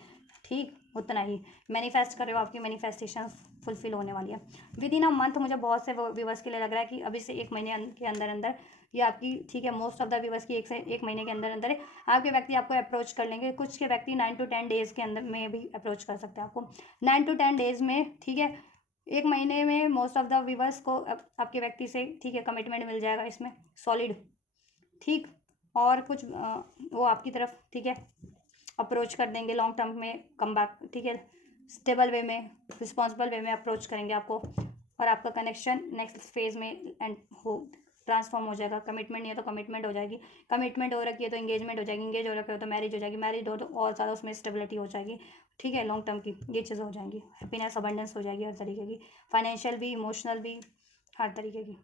ठीक उतना ही मैनिफेस्ट कर रहे हो, आपकी मैनिफेस्टेशन फुलफिल होने वाली है विद इन अ मंथ। मुझे बहुत से व्यूवर्स के लिए लग रहा है कि अभी से 1 महीने के अंदर अंदर ये आपकी ठीक है, मोस्ट ऑफ द व्यूवर्स की 1 महीने के अंदर अंदर आपके व्यक्ति आपको अप्रोच कर लेंगे। कुछ के व्यक्ति 9 to 10 डेज के अंदर में भी अप्रोच कर सकते हैं आपको, 9 to 10 डेज में। ठीक है, 1 महीने में मोस्ट ऑफ द व्यूवर्स को आपके व्यक्ति से ठीक है कमिटमेंट मिल जाएगा इसमें सॉलिड। ठीक, और कुछ वो आपकी तरफ ठीक है अप्रोच कर देंगे लॉन्ग टर्म में, कम बैक ठीक है, स्टेबल वे में, रिस्पॉन्सिबल वे में अप्रोच करेंगे आपको, और आपका कनेक्शन नेक्स्ट फेज में एंड हो ट्रांसफॉर्म हो जाएगा। कमिटमेंट नहीं है तो कमिटमेंट हो जाएगी, कमिटमेंट हो रखी है तो एंगेजमेंट हो जाएगी, एंगेज हो रखी हो तो मैरिज हो जाएगी, मैरिज हो तो और ज़्यादा उसमें स्टेबिलिटी हो जाएगी। ठीक है, लॉन्ग टर्म की ये चीज़ें हो जाएंगी, हैप्पीनेस अबंडेंस हो जाएगी हर तरीके की, फाइनेंशियल भी, इमोशनल भी, हर तरीके की,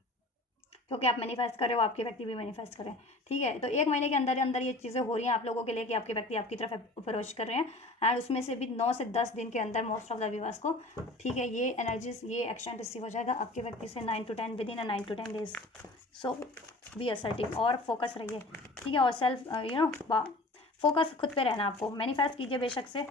क्योंकि आप मैनिफेस्ट कर रहे हो, आपके व्यक्ति भी मैनिफेस्ट कर रहे हैं। ठीक है, तो 1 महीने के अंदर अंदर ये चीज़ें हो रही हैं आप लोगों के लिए कि आपके व्यक्ति आपकी तरफ अप्रोच कर रहे हैं, एंड उसमें से भी 9 से 10 दिन के अंदर मोस्ट ऑफ द व्यूअर्स को ठीक है ये एनर्जीज ये एक्शन रिसीव हो जाएगा आपके व्यक्ति से 9 to 10 विद इन 9 to 10 डेज। सो बी असर्टिव और फोकस रहिए। ठीक है, और सेल्फ फोकस खुद पे रहना, आपको मैनिफेस्ट कीजिए बेशक से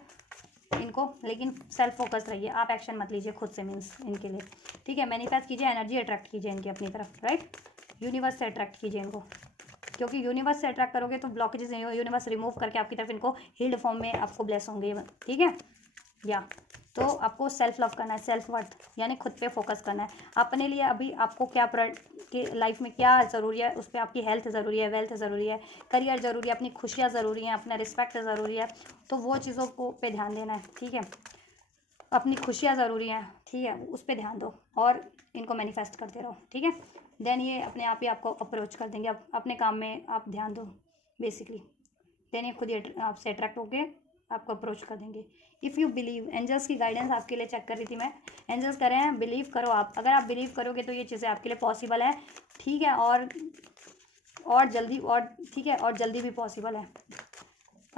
इनको, लेकिन सेल्फ फोकस रहिए, आप एक्शन मत लीजिए खुद से मीन्स इनके लिए। ठीक है, मैनिफेस्ट कीजिए, एनर्जी अट्रैक्ट कीजिए इनकी अपनी तरफ, राइट, यूनिवर्स से अट्रैक्ट कीजिए इनको, क्योंकि यूनिवर्स से अट्रैक्ट करोगे तो ब्लॉकेजेस यूनिवर्स रिमूव करके आपकी तरफ इनको हील्ड फॉर्म में आपको ब्लेस होंगे। ठीक है, या तो आपको सेल्फ लव करना है, सेल्फ वर्थ यानी खुद पे फोकस करना है अपने लिए। अभी आपको क्या कि लाइफ में क्या ज़रूरी है, उस पर आपकी हेल्थ ज़रूरी है, वेल्थ ज़रूरी है, करियर ज़रूरी है, अपनी खुशियाँ ज़रूरी हैं, अपना रिस्पेक्ट ज़रूरी है, तो वो चीज़ों को पे ध्यान देना है। ठीक है, अपनी खुशियाँ ज़रूरी हैं, ठीक है, उस पर ध्यान दो और इनको मैनिफेस्ट करते रहो। ठीक है, देन ये अपने आप ही आपको अप्रोच कर देंगे, अपने काम में आप ध्यान दो बेसिकली, देन ये खुद ही आपसे अट्रैक्ट होके आपको अप्रोच कर देंगे। इफ़ यू बिलीव, एंजल्स की गाइडेंस आपके लिए चेक कर रही थी मैं, एंजल्स कह रहे हैं बिलीव करो आप, अगर आप बिलीव करोगे तो ये चीज़ें आपके लिए पॉसिबल है। ठीक है, और जल्दी, और ठीक है, और जल्दी भी पॉसिबल है।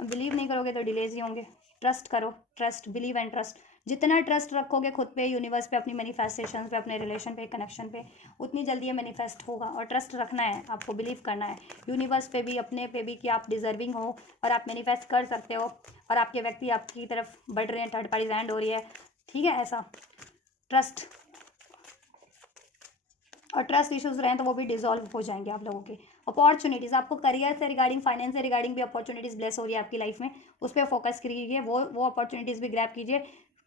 बिलीव नहीं करोगे तो डिलेज ही होंगे। ट्रस्ट करो, ट्रस्ट, बिलीव एंड ट्रस्ट। जितना ट्रस्ट रखोगे खुद पे, यूनिवर्स पे, अपनी मैनिफेस्टेशन पे, अपने रिलेशन पे, कनेक्शन पे, उतनी जल्दी ये मैनिफेस्ट होगा। और ट्रस्ट रखना है आपको, बिलीव करना है यूनिवर्स पे भी, अपने पे भी, कि आप डिजर्विंग हो और आप मैनिफेस्ट कर सकते हो, और आपके व्यक्ति आपकी तरफ बढ़ रहे हैं, थर्ड पार्टी एंड हो रही है। ठीक है, ऐसा ट्रस्ट, और ट्रस्ट इश्यूज रहें तो वो भी डिजॉल्व हो जाएंगे आप लोगों के। अपॉर्चुनिटीज़, आपको करियर से रिगार्डिंग, फाइनेंस से रिगार्डिंग भी अपॉर्चुनिटीज़ ब्लेस हो रही है आपकी लाइफ में, उस पर फोकस कीजिए, वो अपॉर्चुनिटीज़ भी ग्रैब कीजिए।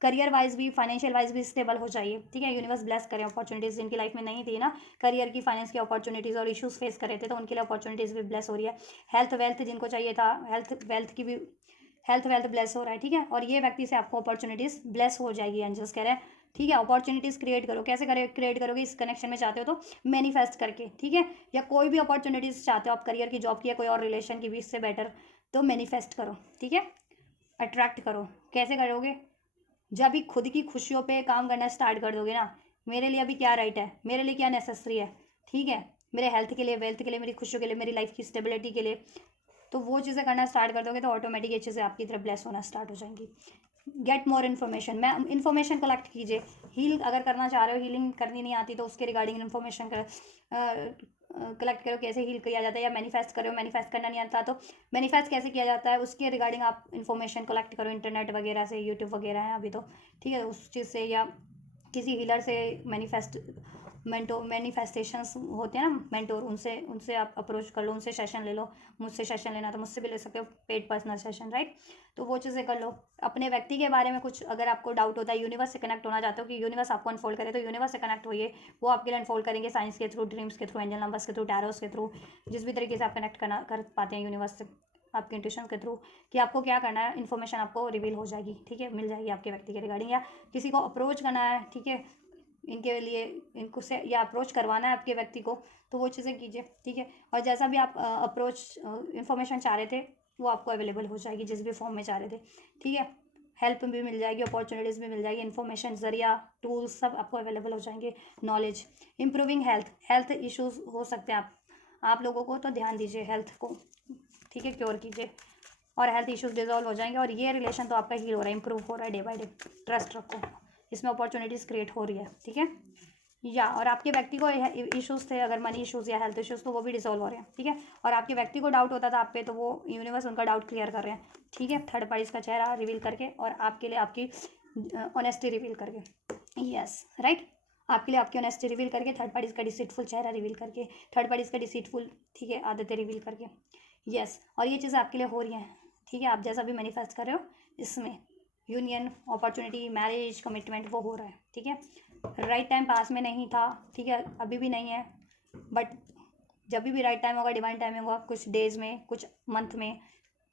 करियर वाइज भी, फाइनेंशियल वाइज भी स्टेबल हो जाइए। ठीक है, यूनिवर्स ब्लेस करें अपॉर्चुनिटीज़ जिनकी लाइफ में नहीं थी ना, करियर की, फाइनेंस की अपॉर्चुनिटीज़ और इश्यूज फेस कर रहे थे, तो उनके लिए अपॉर्चुनिटीज़ भी ब्लेस हो रही है। हेल्थ वेल्थ जिनको चाहिए था, हेल्थ की भी, हेल्थ वेल्थ ब्लेस हो रहा है। ठीक है, और ये व्यक्ति से आपको अपॉर्चुनिटीज़ ब्लेस हो जाएगी, एंजल्स कह रहे हैं। ठीक है, अपॉर्चुनिटीज़ क्रिएट करो। कैसे क्रिएट करोगे? इस कनेक्शन में चाहते हो तो मैनिफेस्ट करके। ठीक है, या कोई भी अपॉर्चुनिटीज़ चाहते हो आप, करियर की, जॉब की, या कोई और रिलेशन की भी, इससे बेटर, तो मैनिफेस्ट करो। ठीक है, अट्रैक्ट करो। कैसे करोगे? जब भी खुद की खुशियों पे काम करना स्टार्ट कर दोगे ना, मेरे लिए अभी क्या राइट है, मेरे लिए क्या नेसेसरी है, ठीक है, मेरे हेल्थ के लिए, वेल्थ के लिए, मेरी खुशियों के लिए, मेरी लाइफ की स्टेबिलिटी के लिए, तो वो चीज़ें करना स्टार्ट कर दोगे तो ऑटोमेटिक ये चीज़ें आपकी तरफ ब्लेस होना स्टार्ट हो जाएंगी। गेट मोर इन्फॉर्मेशन, मैं इन्फॉर्मेशन कलेक्ट कीजिए। हील अगर करना चाह रहे हो, हीलिंग करनी नहीं आती तो उसके रिगार्डिंग इन्फॉर्मेशन कलेक्ट करो, कैसे हील किया जाता है, या मैनिफेस्ट करो, मैनिफेस्ट करना नहीं आता तो मैनिफेस्ट कैसे किया जाता है, उसके रिगार्डिंग आप इन्फॉर्मेशन कलेक्ट करो, इंटरनेट वगैरह से, यूट्यूब वगैरह है अभी तो। ठीक है, उस चीज़ से, या किसी हीलर से मैनिफेस्टेशंस होते हैं ना, मेंटोर, उनसे उनसे आप अप्रोच कर लो, उनसे सेशन ले लो। मुझसे सेशन लेना तो मुझसे भी ले सकते हो, पेड पर्सनल सेशन, राइट। तो वो चीज़ें कर लो। अपने व्यक्ति के बारे में कुछ अगर आपको डाउट होता है, यूनिवर्स से कनेक्ट होना चाहते हो कि यूनिवर्स आपको अनफोल्ड करे, तो यूनिवर्स से कनेक्ट होइए, वो आपके लिए अनफोल्ड करेंगे, साइंस के थ्रू, ड्रीम्स के थ्रू, एंजल नंबर्स के थ्रू, टैरोस के थ्रू, जिस भी तरीके से आप कनेक्ट कर पाते हैं यूनिवर्स से, आपके इंट्यूशन के थ्रू, कि आपको क्या करना है, इन्फॉर्मेशन आपको रिवील हो जाएगी। ठीक है, मिल जाएगी आपके व्यक्ति के रिगार्डिंग, या किसी को अप्रोच करना है, ठीक है, इनके लिए, इनको से या अप्रोच करवाना है आपके व्यक्ति को, तो वो चीज़ें कीजिए। ठीक है, और जैसा भी आप अप्रोच इन्फॉर्मेशन चाह रहे थे वो आपको अवेलेबल हो जाएगी, जिस भी फॉर्म में चाह रहे थे। ठीक है, हेल्प भी मिल जाएगी, अपॉर्चुनिटीज़ भी मिल जाएगी, इन्फॉर्मेशन, जरिया, टूल्स सब आपको अवेलेबल हो जाएंगे, नॉलेज। इंप्रूविंग हेल्थ इश्यूज हो सकते हैं आप लोगों को, तो ध्यान दीजिए हेल्थ को। ठीक है, क्योर कीजिए और हेल्थ इश्यूज डिजॉल्व हो जाएंगे, और ये रिलेशन तो आपका हील हो रहा है, इंप्रूव हो रहा है डे बाय डे। ट्रस्ट रखो, इसमें अपॉर्चुनिटीज़ क्रिएट हो रही है। ठीक है, या और आपके व्यक्ति को इश्यूज थे, अगर मनी इश्यूज या हेल्थ इश्यूज, तो वो भी डिसॉल्व हो रहे हैं। ठीक है, और आपके व्यक्ति को डाउट होता था आप पे, तो वो यूनिवर्स उनका डाउट क्लियर कर रहे हैं। ठीक है, थर्ड पार्टीज का चेहरा रिवील करके, और आपके लिए आपकी ऑनेस्टी रिवील करके। यस, राइट, आपके लिए आपकी ऑनेस्टी रिवील करके, थर्ड पार्टीज का डिसीटफुल चेहरा रिवील करके, थर्ड पार्टीज का डिसीटफुल, ठीक है, आदतें रिवील करके। यस, और ये चीज़ें आपके लिए हो रही हैं। ठीक है, आप जैसा भी मैनिफेस्ट कर रहे हो, इसमें यूनियन, अपॉर्चुनिटी, मैरिज, कमिटमेंट, वो हो रहा है। ठीक है, राइट टाइम पास में नहीं था, ठीक है, अभी भी नहीं है, बट जब भी राइट टाइम होगा, डिवाइन टाइमिंग होगा, कुछ डेज में, कुछ मंथ में,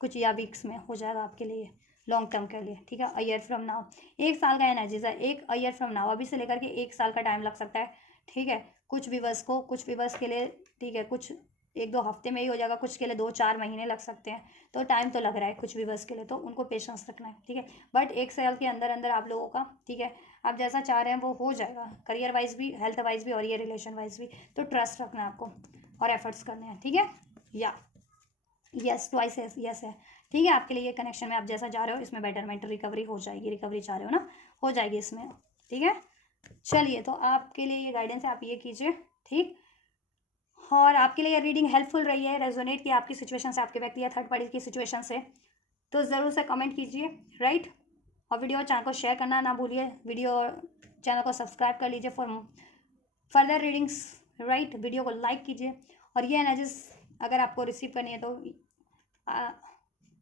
कुछ या वीक्स में हो जाएगा आपके लिए, लॉन्ग टर्म के लिए। ठीक है, अ ईयर फ्रॉम नाउ, 1 साल का एनर्जीज है, एक अ ईयर फ्रॉम नाउ, अभी से लेकर के 1 साल का टाइम लग सकता है। ठीक है, कुछ व्यूवर्स के लिए, ठीक है, कुछ 1-2 हफ्ते में ही हो जाएगा, कुछ के लिए 2-4 महीने लग सकते हैं, तो टाइम तो लग रहा है कुछ व्यूवर्स के लिए, तो उनको पेशेंस रखना है। ठीक है, बट 1 साल के अंदर अंदर आप लोगों का, ठीक है, आप जैसा चाह रहे हैं वो हो जाएगा, करियर वाइज भी, हेल्थ वाइज भी, और ये रिलेशन वाइज भी। तो ट्रस्ट रखना है आपको और एफर्ट्स करने हैं। ठीक है, या यस, ट्वाइस यस है। ठीक है, आपके लिए ये कनेक्शन में आप जैसा जा रहे हो, इसमें बेटरमेंट, रिकवरी हो जाएगी, रिकवरी चाह रहे हो ना, हो जाएगी इसमें। ठीक है, चलिए, तो आपके लिए ये गाइडेंस है, आप ये कीजिए। ठीक, और आपके लिए ये रीडिंग हेल्पफुल रही है, रेजोनेट किया आपकी सिचुएशन से, आपके व्यक्ति या थर्ड पार्टी की सिचुएशन से, तो ज़रूर से कमेंट कीजिए, राइट, और वीडियो चैनल को शेयर करना ना भूलिए, वीडियो चैनल को सब्सक्राइब कर लीजिए for further readings, right, video को लाइक कीजिए, और ये एनर्जीज अगर आपको रिसीव करनी है तो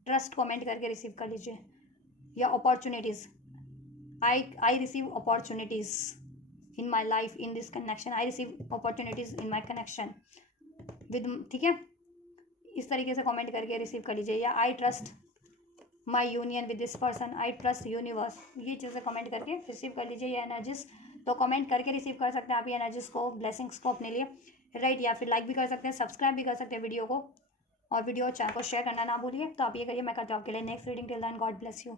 ट्रस्ट कमेंट करके रिसीव कर लीजिए, या opportunities, I receive opportunities in my life, in this connection, I receive opportunities in my connection with, ठीक है, इस तरीके से कमेंट करके रिसीव कर लीजिए, या I trust my union with this person, I trust universe, ये चीज़ें कमेंट करके रिसीव कर लीजिए ये एनर्जीज। तो कमेंट करके रिसीव कर सकते हैं आप ये एनर्जीज को, ब्लेसिंग्स को अपने लिए, राइट, या फिर लाइक भी कर सकते हैं, सब्सक्राइब भी कर सकते हैं वीडियो को, और वीडियो चैनल को शेयर करना ना भूलिए। तो आप ये करिए, मैं करती हूँ आपके लिए next reading. Till then, God bless you.